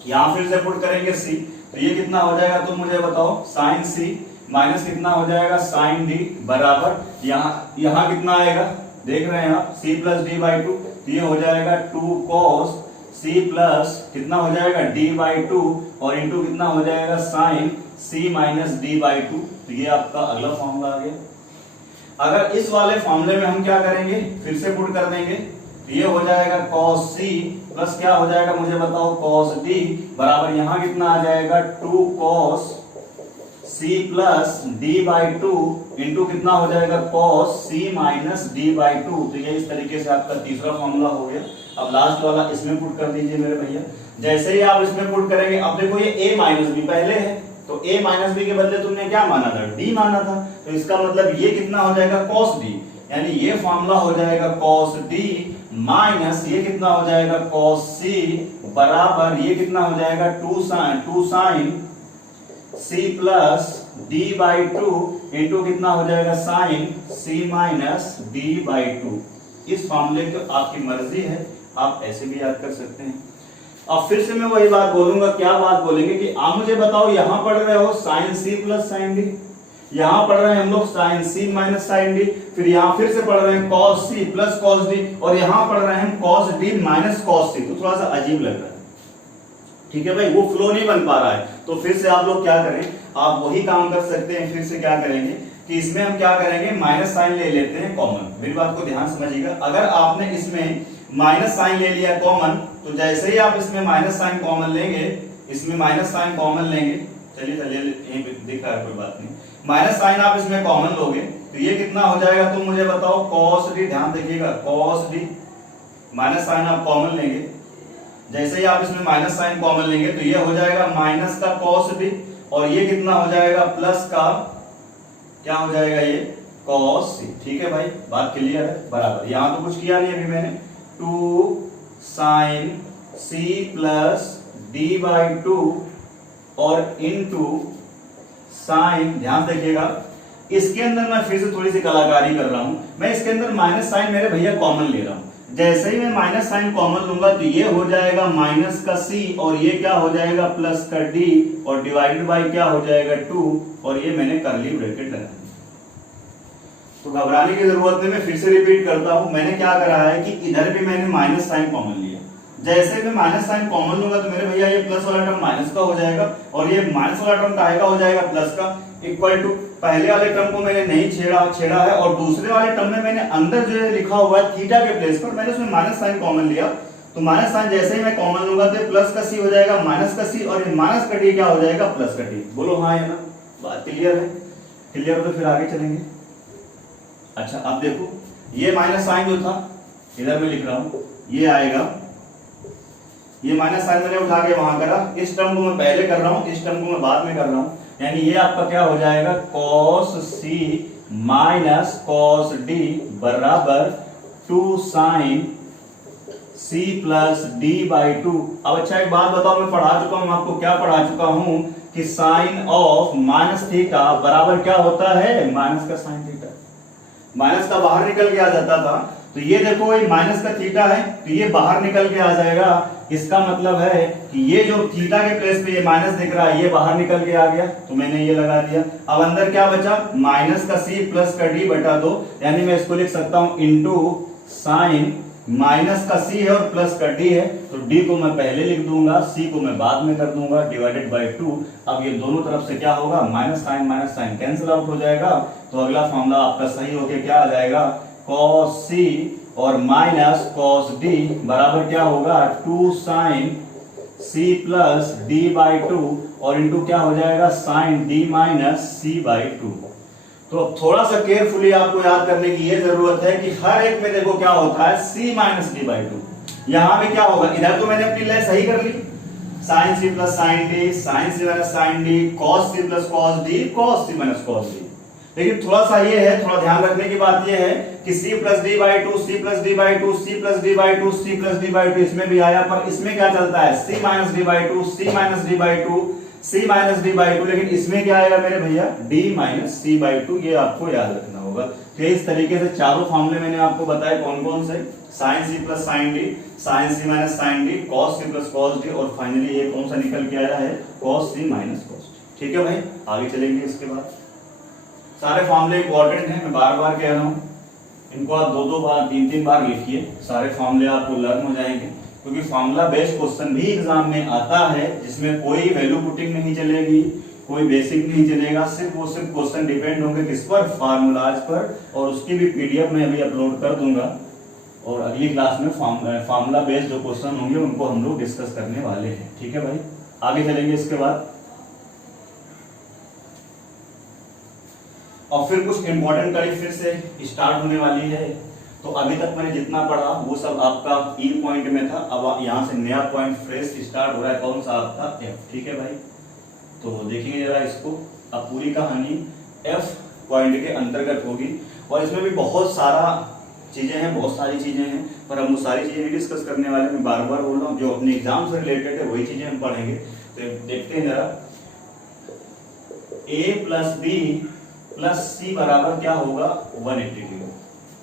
यहाँ फिर से पुट करेंगे c, तो ये कितना हो जाएगा तुम मुझे बताओ, sin c माइनस कितना हो जाएगा sin d बराबर यहाँ कितना आएगा, देख रहे हैं आप, c plus D by two, तो ये हो जाएगा 2 cos c प्लस कितना हो जाएगा d बाई टू और इंटू कितना हो जाएगा sin c minus D by two. तो ये आपका अगला फॉर्मूला आ गया। अगर इस वाले फॉर्मूले में हम क्या करेंगे, फिर से पुट कर देंगे, तो ये हो जाएगा cos c प्लस क्या हो जाएगा मुझे बताओ, cos d बराबर यहाँ कितना आ जाएगा 2 cos c plus d by two into कितना हो जाएगा cos c minus d by two. तो ये इस तरीके से आपका तीसरा फॉर्मूला हो गया। अब लास्ट वाला इसमें पुट कर दीजिए मेरे भैया। जैसे ही आप इसमें पुट करेंगे, अब देखो ये a माइनस बी पहले है, तो a माइनस बी के बदले तुमने क्या माना था, d माना था, तो इसका मतलब ये कितना हो जाएगा cos d, यानी ये फॉर्मूला हो जाएगा cos d माइनस ये कितना हो जाएगा cos c बराबर ये कितना हो जाएगा 2 sin c plus d by two into कितना हो जाएगा sin c minus d by two. इस फॉर्मूले को आपकी मर्जी है, आप ऐसे भी याद कर सकते हैं। अब फिर से मैं वही बात बोलूंगा, क्या बात बोलेंगे कि आप मुझे बताओ, यहां पढ़ रहे हो sin c plus sin d, यहां पढ़ रहे हैं हम लोग sin c minus sin d, फिर यहां फिर से पढ़ रहे हैं cos c plus cos d, और यहां पढ़ रहे हैं cos d minus cos c। तो थोड़ा सा अजीब लग रहा है, ठीक है भाई, वो फ्लो नहीं बन पा रहा है। तो फिर से आप लोग क्या करें, आप वही काम कर सकते हैं। फिर से क्या करेंगे कि इसमें हम क्या करेंगे, माइनस साइन ले लेते हैं कॉमन। मेरी बात को ध्यान समझिएगा, अगर आपने इसमें माइनस साइन ले लिया कॉमन, तो जैसे ही आप इसमें माइनस साइन कॉमन लेंगे, इसमें माइनस साइन कॉमन लेंगे, चलिए यहीं पे दिख रहा है, कोई बात नहीं, माइनस साइन आप इसमें कॉमन लोगे, तो ये कितना हो जाएगा तुम मुझे बताओ, cos d, ध्यान देखिएगा cos d, माइनस साइन आप कॉमन लेंगे, जैसे ही आप इसमें माइनस साइन कॉमन लेंगे तो ये हो जाएगा माइनस का cos d, और ये कितना हो जाएगा प्लस का क्या हो जाएगा ये cos c। ठीक है भाई, बात क्लियर है? बराबर, यहां तो कुछ किया नहीं अभी मैंने, 2 sin c plus d by two और इनटू साइन, ध्यान देखिएगा इसके अंदर मैं फिर से थोड़ी सी कलाकारी कर रहा हूं, मैं इसके अंदर माइनस साइन मेरे भैया कॉमन ले रहा हूं। जैसे ही मैं माइनस साइन कॉमन लूंगा तो ये हो जाएगा माइनस का c, और ये क्या हो जाएगा प्लस का d, और डिवाइडेड बाय क्या हो जाएगा 2, और ये मैंने कर्ली ब्रैकेट लगा दी। तो घबराने की जरूरत नहीं, मैं फिर से रिपीट करता हूं, मैंने क्या करा है कि इधर भी मैंने माइनस साइन कॉमन लिया, जैसे मैं माइनस साइन कॉमन लूंगा तो मेरे भैया ये प्लस वाला टर्म माइनस का हो जाएगा, और ये माइनस वाला टर्म का हो जाएगा प्लस का, इक्वल टू पहले वाले टर्म को मैंने नहीं छेड़ा है, और दूसरे वाले टर्म में मैंने अंदर जो है लिखा हुआ है थीटा के प्लेस पर मैंने उसमें माइनस साइन कॉमन लिया, तो माइनस साइन जैसे ही मैं कॉमन लूंगा तो प्लस का सी हो जाएगा माइनस का सी, और ये माइनस का डी क्या हो जाएगा प्लस का डी। बोलो हाँ या ना, बात क्लियर है? क्लियर तो फिर आगे चलेंगे। अच्छा अब देखो, ये माइनस साइन जो था इधर मैं लिख रहा हूं, ये आएगा, ये माइनस साइन मैंने उठा के वहां करा, इस टर्म को मैं पहले कर रहा हूं, इस टर्म को मैं बाद में कर रहा हूं, यानी ये आपका क्या हो जाएगा cos c minus cos d बराबर 2 sin c plus d by two. अब अच्छा एक बात बताओ, मैं पढ़ा चुका हूं, आपको क्या पढ़ा चुका हूं कि साइन ऑफ माइनस थीटा बराबर क्या होता है, माइनस का साइन थीटा। माइनस का बाहर निकल के आ जाता था, तो ये देखो ये माइनस का थीटा है, तो ये बाहर निकल के आ जाएगा, इसका मतलब है कि ये जो थीटा के प्लेस पे ये माइनस दिख रहा है ये बाहर निकल के आ गया, तो मैंने ये लगा दिया। अब अंदर क्या बचा, माइनस का c प्लस का d बटा 2, यानी मैं इसको लिख सकता हूं इंटू साइन, माइनस का c है और प्लस का d है, तो d को मैं पहले लिख दूंगा, c को मैं बाद में कर दूंगा, डिवाइडेड बाय 2। अब ये दोनों तरफ से क्या होगा, माइनस साइन कैंसिल आउट हो जाएगा, तो अगला फॉर्मूला आपका सही होके क्या आ जाएगा, cos c और माइनस cos d बराबर क्या होगा 2 sin C plus D by two और इंटू क्या हो जाएगा sine D minus C by two. तो थोड़ा सा केयरफुली आपको याद करने की ये जरूरत है कि हर एक में देखो क्या होता है सी माइनस डी बाई टू। यहां में क्या होगा, इधर तो मैंने अपनी लय सही कर ली, sine C plus sine D, sine C minus sine D, cos C plus cos D, cos C minus cos D. लेकिन थोड़ा सा ये है, थोड़ा ध्यान रखने की बात ये है कि c plus D by two, C plus D by two, C plus D by two, C plus D by two इसमें भी आया, पर इसमें क्या चलता है c minus D by two, C minus D by two, C minus D by two. लेकिन इसमें क्या आएगा मेरे भैया d minus C by two. ये आपको याद रखना होगा। तो इस तरीके से चारों फॉर्मूले मैंने आपको बताए कौन कौन से, sine C plus sine D, sine C minus sine D, cos C plus cos D और फाइनली ये कौन सा निकल के आया है cos C minus cos D. ठीक है भाई, आगे चलेंगे। इसके बाद सारे फॉर्मूले इंपॉर्टेंट हैं, मैं बार बार कह रहा हूं, इनको आप दो बार तीन तीन बार लिखिए, सारे फॉर्मूले आपको लर्न हो जाएंगे। क्योंकि फॉर्मूला बेस्ड क्वेश्चन भी एग्जाम में आता है जिसमें कोई वैल्यू पुटिंग नहीं चलेगी, कोई बेसिक नहीं चलेगा, सिर्फ क्वेश्चन डिपेंड होंगे किस पर, फार्मूलाज पर। और उसकी भी पीडीएफ मैं अभी अपलोड कर दूंगा और अगली क्लास में फार्मूला बेस्ड जो क्वेश्चन होंगे उनको हम लोग डिस्कस करने वाले हैं। ठीक है भाई, आगे चलेंगे। इसके बाद और फिर कुछ इंपॉर्टेंट कड़ी फिर से स्टार्ट होने वाली है। तो अभी तक मैंने जितना पढ़ा वो सब आपका ई पॉइंट में था, अब यहाँ से नया पॉइंट फ्रेश स्टार्ट हो रहा है, कौन सा आपका एफ। ठीक है भाई, तो देखेंगे जरा इसको। अब पूरी कहानी एफ पॉइंट के अंतर्गत होगी और इसमें भी बहुत सारा चीजें हैं, बहुत सारी चीजें हैं, पर हम वो सारी चीजें नहीं डिस्कस करने वाले। मैं बार बार बोल रहा हूँ, जो अपने एग्जाम से रिलेटेड है वही चीजें हम पढ़ेंगे। तो देखते हैं जरा, a प्लस बी प्लस सी बराबर क्या होगा 180 डिग्री।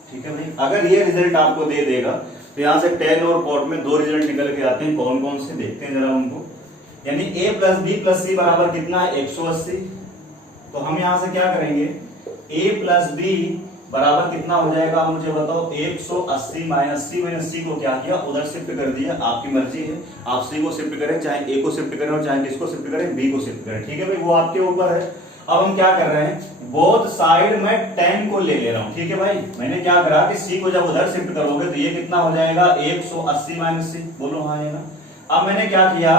ठीक है भाई, अगर ये रिजल्ट आपको दे देगा तो यहाँ से टेन और कॉट में दो रिजल्ट निकल के आते हैं, कौन कौन से देखते हैं जरा उनको। यानी a प्लस बी प्लस सी बराबर कितना है 180। तो हम यहाँ से क्या करेंगे, a प्लस बी बराबर कितना हो जाएगा आप मुझे बताओ 180 माइनस सी। मैंने सी को क्या किया उधर शिफ्ट कर दिया, आपकी मर्जी है, आप सी को शिफ्ट करें, चाहे a को शिफ्ट करें और चाहे किसको शिफ्ट करें, b को शिफ्ट करें। ठीक है भाई, वो आपके ऊपर है। अब हम क्या कर रहे हैं, बोथ साइड में tan को ले रहा हूं। ठीक है भाई, मैंने क्या करा कि c को जब उधर शिफ्ट करोगे तो ये कितना हो जाएगा 180 माइनस सी। बोलो हाँ है ना। अब मैंने क्या किया,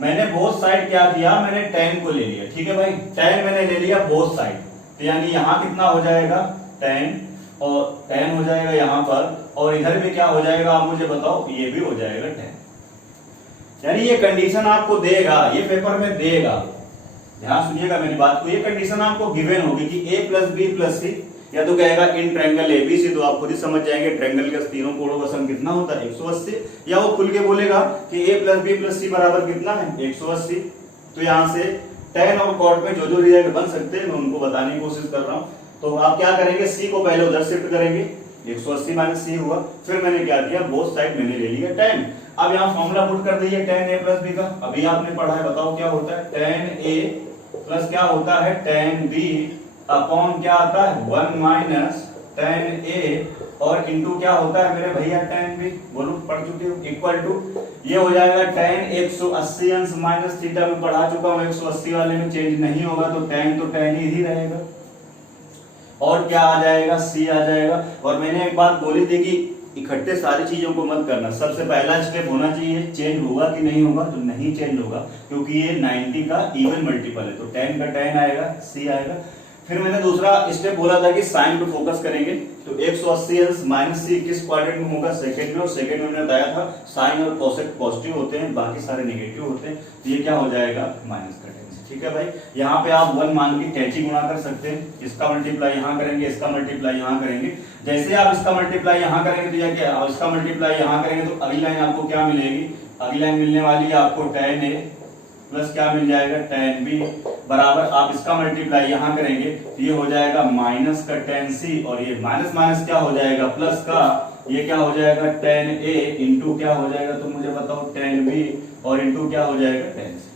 मैंने बोथ साइड क्या किया, मैंने tan को ले लिया। ठीक है भाई, tan मैंने ले लिया बोथ साइड, तो यानी यहाँ कितना हो जाएगा tan और tan हो जाएगा यहाँ पर, और इधर भी क्या हो जाएगा आप मुझे बताओ, ये भी हो जाएगा tan। यानी ये कंडीशन आपको देगा, ये पेपर में देगा, ध्यान सुनिएगा मेरी बात को। ये कंडीशन आपको गिवन होगी कि a प्लस बी प्लस सी, या तो कहेगा इन ट्रायंगल एबीसी, तो आप खुद ही समझ जाएंगे ट्रायंगल के तीनों कोणों का सम कितना होता है 180, या वो खुल के बोलेगा कि a प्लस बी प्लस सी बराबर कितना है 180। तो यहाँ से tan और cot में जो जो रिजल्ट बन सकते हैं मैं उनको बताने की कोशिश कर रहा हूँ। तो आप क्या करेंगे, c को पहले उधर शिफ्ट करेंगे, 180 माइनस सी हुआ, फिर मैंने क्या किया बोथ साइड मैंने ले लिया tan। अब यहाँ फॉर्मूला पुट कर दीजिए tan a प्लस बी का, अभी आपने पढ़ा है, बताओ क्या होता है tan a प्लस क्या होता है tan b अपॉन क्या आता है 1 माइनस tan a और इंटू क्या होता है मेरे भैया tan b। बोलो पढ़ चुके हो, इक्वल टू ये हो जाएगा tan 180 अंश माइनस थीटा में पढ़ा चुका हूं, 180 वाले में चेंज नहीं होगा तो tan ही रहेगा। और क्या आ जाएगा c आ जाएगा। और मैंने एक बात बोली थी कि इकट्ठे सारी चीजों को मत करना, सबसे पहला स्टेप होना चाहिए चेंज होगा कि नहीं होगा, तो नहीं चेंज होगा क्योंकि ये 90 का इवन मल्टीपल है, तो tan का tan आएगा, c आएगा। फिर मैंने दूसरा स्टेप बोला था कि साइन पे फोकस करेंगे, तो 180 अंश माइनस सी किस क्वाड्रेंट में होगा, सेकंड में, और सेकंड में मैंने बताया था साइन और कोसेक पॉजिटिव होते हैं, बाकी सारे नेगेटिव होते हैं, तो ये क्या हो जाएगा माइनस का tan। ठीक है भाई, यहाँ पे आप 1 मान के कैंची गुणा कर सकते हैं, इसका मल्टीप्लाई यहाँ करेंगे, इसका मल्टीप्लाई यहाँ करेंगे। जैसे आप इसका मल्टीप्लाई यहाँ करेंगे तो यह क्या, और इसका मल्टीप्लाई यहाँ करेंगे तो अगली लाइन आपको क्या मिलेगी, अगली लाइन मिलने वाली है आपको tan a प्लस क्या मिल जाएगा tan b बराबर, आप इसका मल्टीप्लाई यहाँ करेंगे तो ये हो जाएगा माइनस का tan c, और ये माइनस माइनस क्या हो जाएगा प्लस का, ये क्या हो जाएगा tan a इंटू क्या हो जाएगा, तो मुझे बताओ tan b और इंटू क्या हो जाएगा tan c।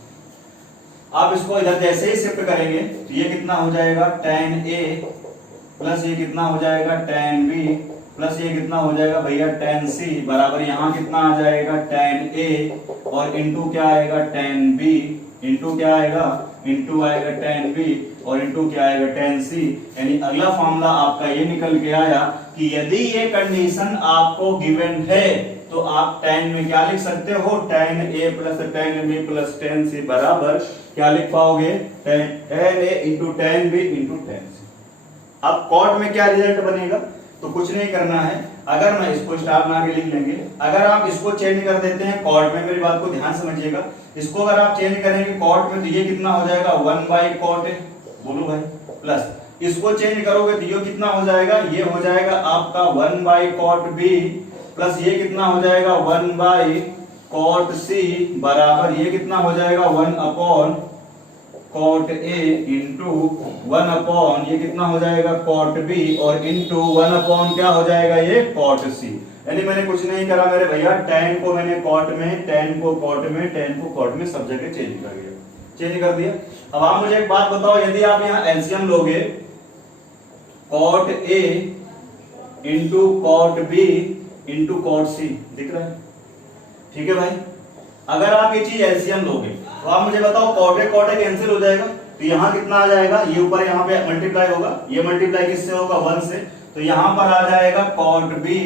आप इसको इधर जैसे ही शिफ्ट करेंगे तो ये कितना हो जाएगा tan a प्लस ये कितना हो जाएगा tan b प्लस ये कितना हो जाएगा भैया tan c बराबर, यहाँ कितना आ जाएगा tan a और इंटू क्या आएगा tan b, इंटू क्या आएगा, इंटू आएगा tan b और इंटू क्या आएगा tan c। यानी अगला फॉर्मूला आपका ये निकल के आया कि यदि ये कंडीशन आपको गिवन है तो आप tan में क्या लिख सकते हो, tan a plus tan b plus tan c बराबर क्या लिख पाओगे, tan a into tan b into tan c। अब कॉट में क्या रिजल्ट बनेगा, तो कुछ नहीं करना है, अगर मैं इसको स्टार बना के लिख लेंगे, अगर आप इसको चेंज कर देते हैं कॉट में, मेरी बात को ध्यान समझिएगा, इसको अगर आप चेंज करेंगे कॉट में तो ये कितना हो जाएगा 1 बाई कॉट ए, बोलो भाई, प्लस इसको चेंज करोगे तो ये कितना हो जाएगा, ये हो जाएगा आपका 1 बाई कॉट बी प्लस ये कितना हो जाएगा 1 बाई कॉट सी बराबर ये कितना हो जाएगा 1 upon cot A into 1 upon ये कितना हो जाएगा कॉट बी और इंटू 1 अपॉन क्या हो जाएगा ये कॉट सी। यानी मैंने कुछ नहीं करा मेरे भैया, tan को मैंने कॉट में, tan को कॉट में, tan को कॉट में सब जगह चेंज कर दिया, चेंज कर दिया। अब आप मुझे एक बात बताओ, यदि आप यहाँ एलसीएम लोगे cot A into cot B into cot C, दिख रहा है, ठीक है भाई। अगर आप ये चीज एलसीएम लोगे तो आप मुझे बताओ कॉट ए कैंसिल हो जाएगा, तो यहाँ कितना आ जाएगा, ये ऊपर यहाँ पे मल्टीप्लाई होगा, ये मल्टीप्लाई किससे होगा 1 से, तो यहाँ पर आ जाएगा कॉट बी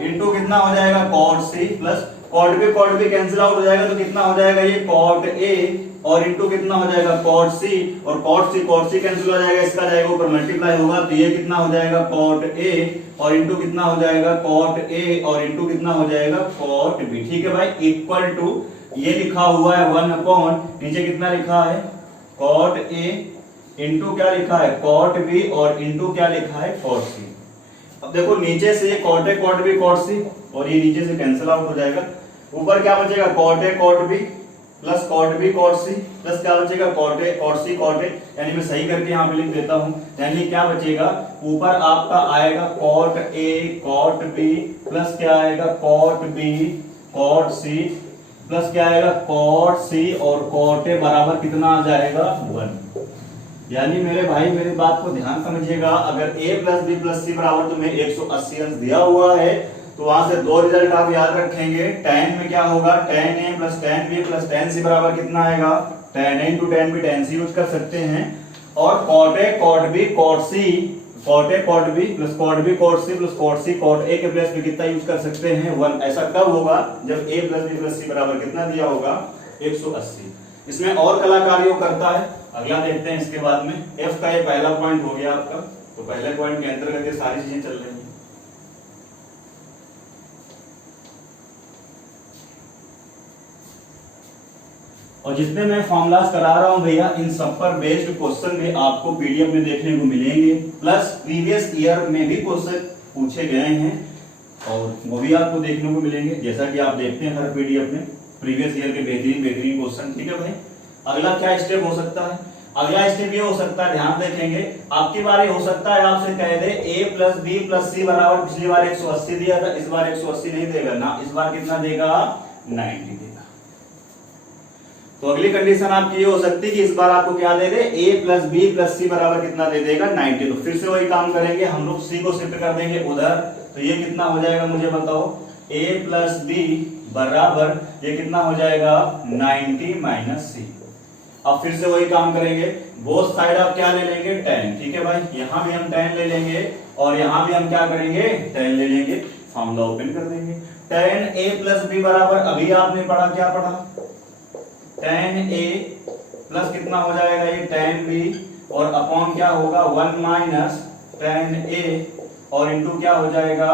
इंटू कितना हो जाएगा cot C plus cot B cancel out हो जाएगा तो कितना हो जाएगा ये कॉट ए और इंटू कितना हो जाएगा कॉट सी और कॉट सी कैंसिल हो जाएगा, इसका जाएगा ऊपर मल्टीप्लाई होगा तो ये कितना हो जाएगा कॉट ए और इंटू कितना हो जाएगा कॉट ए और इंटू कितना हो जाएगा कॉट बी। ठीक है भाई, इक्वल टू ये लिखा हुआ है 1 अपॉन नीचे कितना लिखा है कॉट ए इंटू क्या लिखा है कॉट बी और इंटू क्या लिखा है कॉट सी। अब देखो नीचे से ये cot A cot B cot C और ये नीचे से कैंसिल आउट हो जाएगा, ऊपर क्या बचेगा cot A cot B plus cot B cot C plus क्या बचेगा cot A cot C cot A, यानी मैं सही करके यहाँ पे लिख देता हूँ, यानी क्या बचेगा ऊपर आपका आएगा cot A cot B plus क्या आएगा cot B cot C plus क्या आएगा कॉट सी और कॉट ए बराबर कितना आ जाएगा 1। यानी मेरे भाई मेरी बात को ध्यान समझिएगा, अगर a प्लस बी प्लस सी बराबर तुम्हें 180 अंश दिया हुआ है तो वहां से दो रिजल्ट आप याद रखेंगे, tan में क्या होगा tan a plus tan b plus tan c बराबर कितना आएगा tan a into tan b tan c use कर सकते हैं, और cot a cot b cot c cot a cot b plus cot b cot c plus cot c cot a के plus में कितना यूज कर सकते हैं 1। ऐसा कब होगा जब a plus b plus c बराबर कितना दिया होगा 180। इसमें और कलाकारियों करता है, अगला देखते हैं इसके बाद में। f का ये पहला पॉइंट हो गया आपका, तो पहले पॉइंट के अंतर्गत ये सारी चीजें चल रही हैं। और जितने मैं फॉर्मूलाज करा रहा हूं भैया इन सब पर बेस्ड क्वेश्चन भी आपको पीडीएफ में देखने को मिलेंगे, प्लस प्रीवियस ईयर में भी क्वेश्चन पूछे गए हैं और वो भी आपको देखने को मिलेंगे, जैसा कि आप देखते हैं हर पीडीएफ में प्रीवियस ईयर के बेहतरीन क्वेश्चन। ठीक है भाई, अगला क्या स्टेप हो सकता है, अगला स्टेप ये हो सकता है, ध्यान देखेंगे आपकी बारी हो सकता है आपसे कह दे a प्लस बी प्लस सी बराबर पिछली बार 180 दिया था, इस बार 180 नहीं देगा ना, इस बार कितना देगा 90 देगा। तो अगली कंडीशन आपकी ये हो सकती है कि इस बार आपको क्या दे दे a प्लस बी प्लस सी बराबर कितना दे देगा 90। तो फिर से वही काम करेंगे, हम लोग c को शिफ्ट कर देंगे उधर, तो ये कितना हो जाएगा मुझे बताओ a प्लस बी बराबर ये कितना हो जाएगा 90 माइनस सी। अब फिर से वही काम करेंगे, बोथ साइड आप क्या ले लेंगे tan। ठीक है भाई, यहां भी हम tan ले लेंगे और यहां भी हम क्या करेंगे tan ले लेंगे, फॉर्मूला ओपन कर देंगे। tan a प्लस बी बराबर अभी आपने पढ़ा क्या पढ़ा tan a प्लस कितना हो जाएगा ये tan b और अपॉन क्या होगा 1 माइनस tan a और इंटू क्या हो जाएगा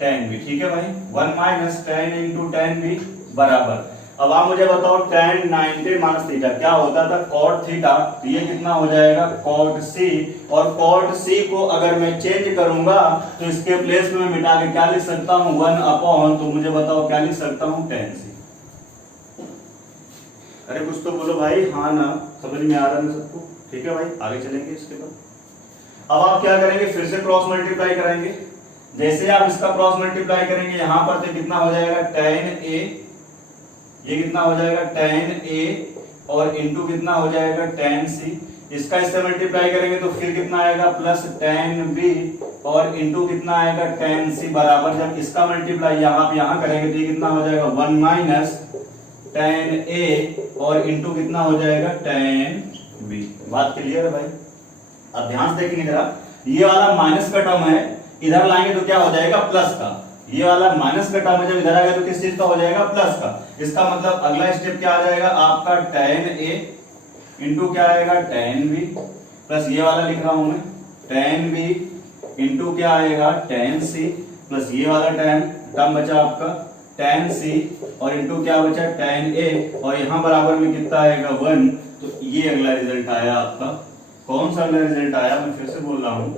tan b। ठीक है भाई, 1 minus tan into tan b बराबर, अब आप मुझे बताओ tan 90 माइनस थीटा क्या होता था cot थीटा, तो ये कितना हो जाएगा cot c और cot c को अगर मैं चेंज करूंगा तो इसके प्लेस में मैं मिटा के क्या लिख सकता हूं 1 अपॉन, तो मुझे बताओ क्या लिख सकता हूं tan c। अरे कुछ तो बोलो भाई, हाँ ना, समझ में आ रहा है सबको। ठीक है भाई, आगे चलेंगे इसके बाद। अब आप क्या करेंगे, फिर से क्रॉस मल्टीप्लाई करेंगे, जैसे आप इसका क्रॉस मल्टीप्लाई करेंगे यहां पर तो कितना हो जाएगा tan a, ये कितना हो जाएगा tan a और इंटू कितना हो जाएगा tan c, इसका इससे मल्टीप्लाई करेंगे तो फिर कितना आएगा प्लस tan b और इंटू कितना आएगा tan c बराबर, जब इसका मल्टीप्लाई यहां करेंगे तो ये कितना हो जाएगा 1 माइनस tan a और इंटू कितना हो जाएगा tan b। बात क्लियर है भाई? अब ध्यान से देखिए जरा, ये वाला माइनस का टर्म है, इधर लाएंगे तो क्या हो जाएगा प्लस का, ये वाला माइनस का टर्म जब इधर आएगा तो किस चीज का हो जाएगा, प्लस का। इसका मतलब अगला स्टेप क्या आ जाएगा आपका tan a इंटू क्या आएगा tan b, प्लस ये वाला लिख रहा हूं मैं tan b इंटू क्या आएगा tan c, प्लस ये वाला टर्म बचा आपका tan c और इंटू क्या बचा tan a, और यहां बराबर में कितना आएगा 1। तो ये अगला रिजल्ट आया आपका। कौन सा अगला रिजल्ट आया, मैं फिर से बोल रहा हूं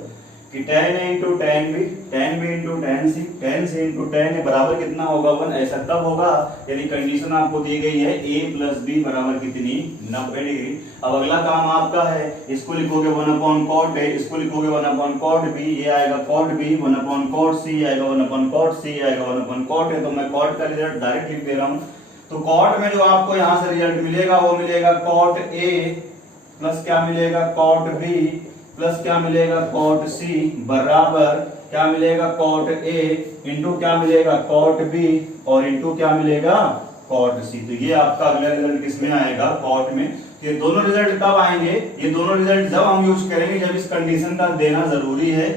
कि tan a into tan b into tan c into tan a बराबर कितना होगा 1। ऐसा कब होगा, यदि कंडीशन आपको दी गई है a प्लस बी बराबर कितनी 90 डिग्री। अब अगला काम आपका है, इसको लिखोगे 1 अपॉन कॉट a, इसको लिखोगे 1 अपॉन कॉट b, ये आएगा cot b, 1 upon cot c आएगा, 1 अपॉन कॉट c आएगा, 1 अपॉन कॉट a। तो मैं कॉट का रिजल्ट डायरेक्ट लिख दे रहा हूं। तो कॉट में जो आपको यहां से रिजल्ट मिलेगा वो मिलेगा कॉट a प्लस क्या मिलेगा कॉट b प्लस क्या मिलेगा कॉट c बराबर क्या मिलेगा कॉट a इंटू क्या मिलेगा कॉट b और इंटू क्या मिलेगा कॉट c। तो ये आपका अगला रिजल्ट किसमें आएगा, कॉट में। ये दोनों रिजल्ट कब आएंगे, ये दोनों रिजल्ट जब हम यूज करेंगे जब इस कंडीशन का देना जरूरी है,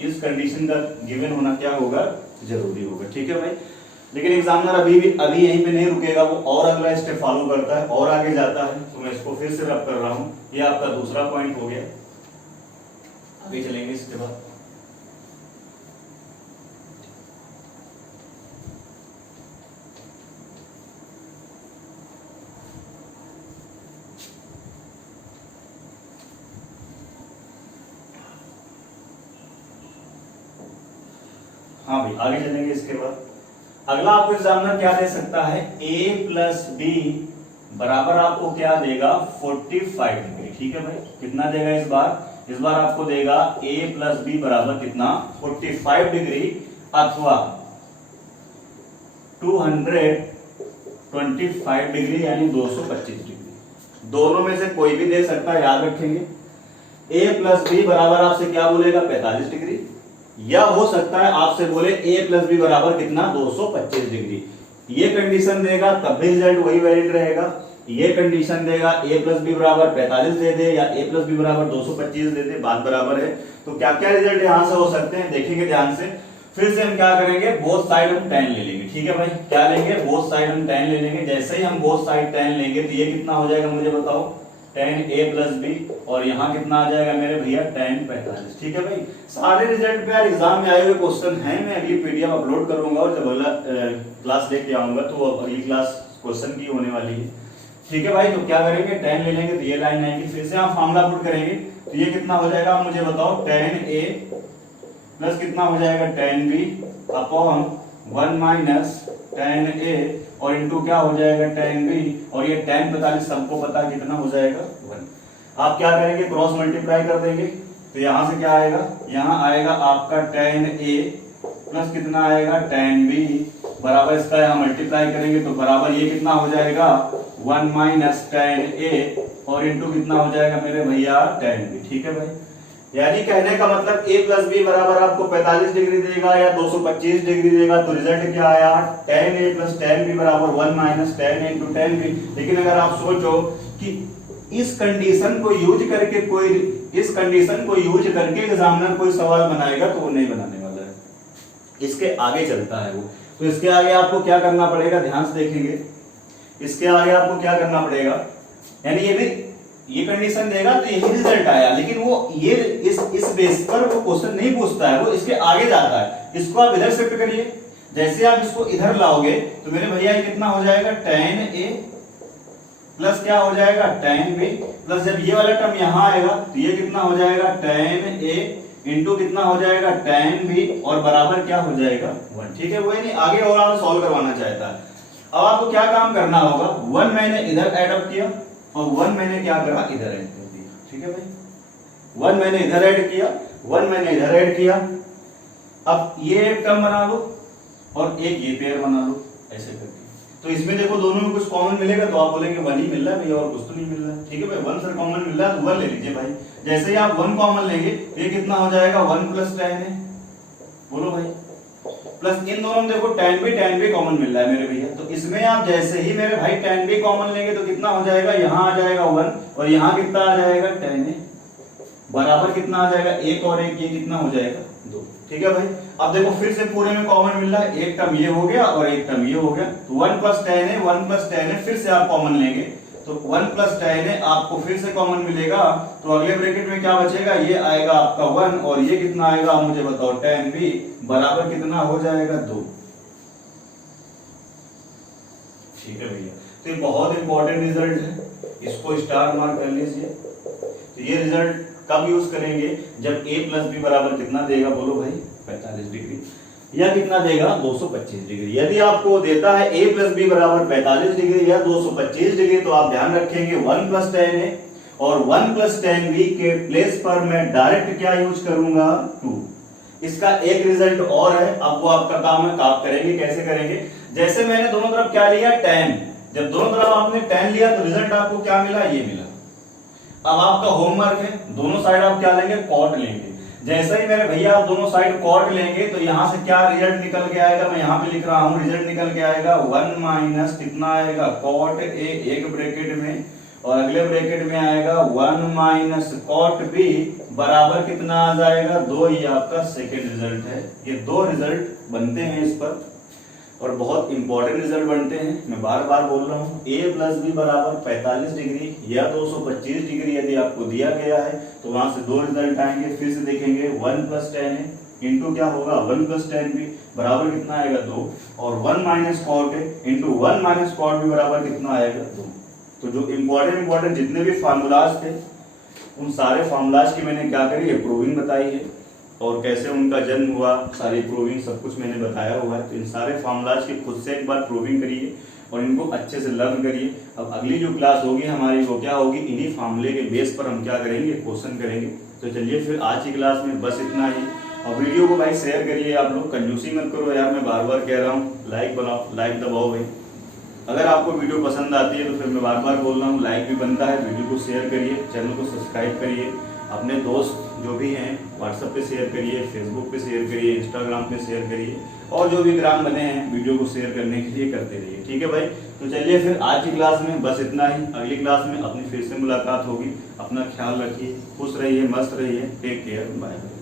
इस कंडीशन का गिवन होना क्या होगा, जरूरी होगा। ठीक है भाई। लेकिन एग्जामिनर अभी यहीं पे नहीं रुकेगा, वो और अगला स्टेप फॉलो करता है और आगे जाता है। तो मैं इसको फिर से रब कर रहा हूं। ये आपका दूसरा पॉइंट हो गया। आगे चलेंगे इसके बाद। हाँ भाई आगे चलेंगे इसके बाद। अगला आपको एग्जामिनर क्या दे सकता है, a प्लस बी बराबर आपको क्या देगा 45 डिग्री। ठीक है भाई, कितना देगा इस बार आपको देगा a प्लस बी बराबर कितना 45 डिग्री अथवा 225 डिग्री यानी 225 डिग्री। दोनों में से कोई भी दे सकता है, याद रखेंगे। a प्लस बी बराबर आपसे क्या बोलेगा 45 डिग्री, या हो सकता है आपसे बोले a प्लस बी बराबर कितना 225 डिग्री। ये कंडीशन देगा तब भी रिजल्ट वही वैलिड रहेगा। ये कंडीशन देगा a प्लस बी बराबर 45 दे दे या a प्लस बी बराबर 225 दे दे, बात बराबर है। तो क्या क्या रिजल्ट यहां से हो सकते हैं देखेंगे ध्यान से। फिर से हम क्या करेंगे, बोथ साइड हम tan ले लेंगे। ठीक है भाई, क्या लेंगे, बोथ साइड हम tan ले लेंगे। जैसे ही हम बोथ साइड tan लेंगे तो ये कितना हो जाएगा मुझे बताओ, tan a प्लस बी, और यहाँ कितना आ जाएगा मेरे भैया tan 45। ठीक है भाई, सारे रिजल्ट पे यार एग्जाम में आए हुए क्वेश्चन हैं। मैं अगली पीडीएफ अपलोड करूंगा और जब अगला क्लास लेके आऊंगा तो अगली क्लास क्वेश्चन की होने वाली है। ठीक है भाई, तो क्या करेंगे, tan ले लेंगे तो ये लाइन आएगी। फिर से हम फॉर्मूला पुट करेंगे तो ये कितना हो जाएगा आप मुझे बताओ, tan a प्लस कितना हो जाएगा tan b upon 1 minus tan a और इंटू क्या हो जाएगा tan b, और ये tan 45 सबको पता कितना हो जाएगा 1। आप क्या करेंगे, क्रॉस मल्टीप्लाई कर देंगे तो यहां से क्या आएगा, यहां आएगा आपका tan a प्लस कितना आएगा tan b बराबर इसका यहां मल्टीप्लाई करेंगे तो बराबर ये कितना हो जाएगा 1 माइनस tan a और इंटू कितना हो जाएगा मेरे भैया tan b। ठीक है भाई, यानी कहने का मतलब a प्लस बी बराबर आपको 45 डिग्री देगा या 225 डिग्री देगा। तो रिजल्ट क्या आया, tan a plus tan b बराबर 1 minus tan a into tan b। लेकिन अगर आप सोचो कि इस कंडीशन को यूज करके एग्जामिनर कोई सवाल बनाएगा तो वो नहीं बनाने वाला है, इसके आगे चलता है वो। तो इसके आगे आपको क्या करना पड़ेगा, ध्यान से देखेंगे। इसके आगे आपको क्या करना पड़ेगा, यानी ये भी ये कंडीशन देगा तो यही रिजल्ट आया, लेकिन वो ये इस बेस पर वो क्वेश्चन नहीं पूछता है, वो इसके आगे जाता है। इसको आप इधर शिफ्ट करिए, जैसे आप इसको इधर लाओगे तो मेरे भैया ये कितना हो जाएगा tan a प्लस क्या हो जाएगा tan b, प्लस जब ये वाला टर्म यहाँ आएगा तो ये कितना हो जाएगा tan a इंटू कितना हो जाएगा tan b और बराबर क्या हो जाएगा 1। ठीक है, वो नहीं आगे और आप सॉल्व करवाना चाहता है। अब आपको क्या काम करना होगा, 1 मैंने इधर ऐड अप किया और 1 मैंने क्या करा इधर ऐड कर दिया। ठीक है भाई, 1 मैंने इधर ऐड किया, 1 मैंने इधर ऐड किया। अब ये एक टर्म बना लो और एक ये पेयर बना लो, ऐसे करके। तो इसमें देखो दोनों में कुछ कॉमन मिलेगा तो आप बोलेंगे 1 ही मिल रहा है भैया और कुछ तो नहीं मिल रहा है। ठीक है भाई, 1 सर कॉमन मिल रहा है तो 1 ले लीजिए भाई। जैसे ही आप 1 कॉमन लेंगे तो ये कितना हो जाएगा 1 प्लस tan है, बोलो भाई, प्लस इन दोनों में देखो tan b कॉमन मिल रहा है मेरे भैया। तो इसमें आप जैसे ही मेरे भाई tan b कॉमन लेंगे तो कितना हो जाएगा, यहाँ आ जाएगा 1 और यहाँ कितना आ जाएगा tan a बराबर कितना आ जाएगा, एक और एक, ये कितना हो जाएगा 2। ठीक है भाई, अब देखो फिर से पूरे में कॉमन मिल रहा है, एक टर्म ये हो गया और एक टर्म ये हो गया, तो 1 + 10 है, 1 + 10 है, फिर से आप कॉमन लेंगे तो 1 + 10 है, आपको फिर से कॉमन मिलेगा, तो अगले ब्रैकेट में क्या बचेगा, ये आएगा आपका 1 और ये कितना आएगा मुझे बताओ 10 भी बराबर कितना हो जाएगा 2। ठीक है भैया, तो ये बहुत इंपॉर्टेंट रिजल्ट है, इसको स्टार मार्क कर लीजिए। तो ये रिजल्ट कब यूज करेंगे, जब a + b बराबर कितना देगा, बोलो भाई 45 डिग्री, या कितना देगा 225 डिग्री। यदि आपको देता है a + b बराबर 45 डिग्री या 225 डिग्री, तो आप ध्यान रखेंगे 1 + 10 है और 1 + 10b के प्लेस पर मैं डायरेक्ट क्या यूज करूंगा 2। इसका एक रिजल्ट और है, अब वो आपका काम है, आप करेंगे कैसे करेंगे, जैसे मैंने दोनों तरफ क्या लिया 10, जब दोनों तरफ आपने 10 लिया तो रिजल्ट आपको क्या मिला, ये मिला। अब आपका होमवर्क है, दोनों साइड आप क्या लेंगे, कॉट लेंगे। जैसे ही मेरे भैया आप दोनों साइड कॉट लेंगे तो यहां से क्या रिजल्ट निकल के आएगा, मैं यहां पे लिख रहा हूं, रिजल्ट निकल के आएगा 1 माइनस कितना आएगा कॉट ए एक ब्रैकेट में, और अगले ब्रैकेट में आएगा 1 माइनस कॉट बी बराबर कितना आ जाएगा 2। ये आपका सेकेंड रिजल्ट है। ये 2 रिजल्ट बनते हैं इस पर, और बहुत इंपॉर्टेंट रिजल्ट बनते हैं। मैं बार बार बोल रहा हूँ, a + b बराबर 45 डिग्री या 225 डिग्री यदि आपको दिया गया है तो वहां से 2 रिजल्ट आएंगे। फिर से देखेंगे 1 + 10 है इंटू क्या होगा 1 + 10b बराबर कितना आएगा 2, और 1 माइनस कॉट है इंटू 1 माइनस कॉट b बराबर कितना आएगा 2। तो जो इंपॉर्टेंट जितने भी फार्मूलाज थे उन सारे फार्मूलाज की मैंने क्या करी है, प्रूविंग बताई है, और कैसे उनका जन्म हुआ, सारी प्रूविंग सब कुछ मैंने बताया हुआ है। तो इन सारे फार्मूलाज की खुद से एक बार प्रूविंग करिए और इनको अच्छे से लर्न करिए। अब अगली जो क्लास होगी हमारी वो क्या होगी, इन्हीं फार्मूले के बेस पर हम क्या करेंगे, क्वेश्चन करेंगे। तो चलिए फिर आज की क्लास में बस इतना ही, और वीडियो को भाई शेयर करिए, आप लोग कंजूसी मत करो यार, मैं बार बार कह रहा हूँ, लाइक बनाओ, लाइक दबाओ भाई। अगर आपको वीडियो पसंद आती है तो फिर मैं बार बार बोल रहा हूँ, लाइक भी बनता है, वीडियो को शेयर करिए, चैनल को सब्सक्राइब करिए, अपने दोस्त जो भी हैं व्हाट्सएप पे शेयर करिए, फेसबुक पे शेयर करिए, इंस्टाग्राम पे शेयर करिए, और जो भी ग्राम बने हैं वीडियो को शेयर करने के लिए करते रहिए। ठीक है भाई, तो चलिए फिर आज की क्लास में बस इतना ही, अगली क्लास में अपनी फिर से मुलाकात होगी। अपना ख्याल रखिए, खुश रहिए, मस्त रहिए, टेक केयर, बाय बाय।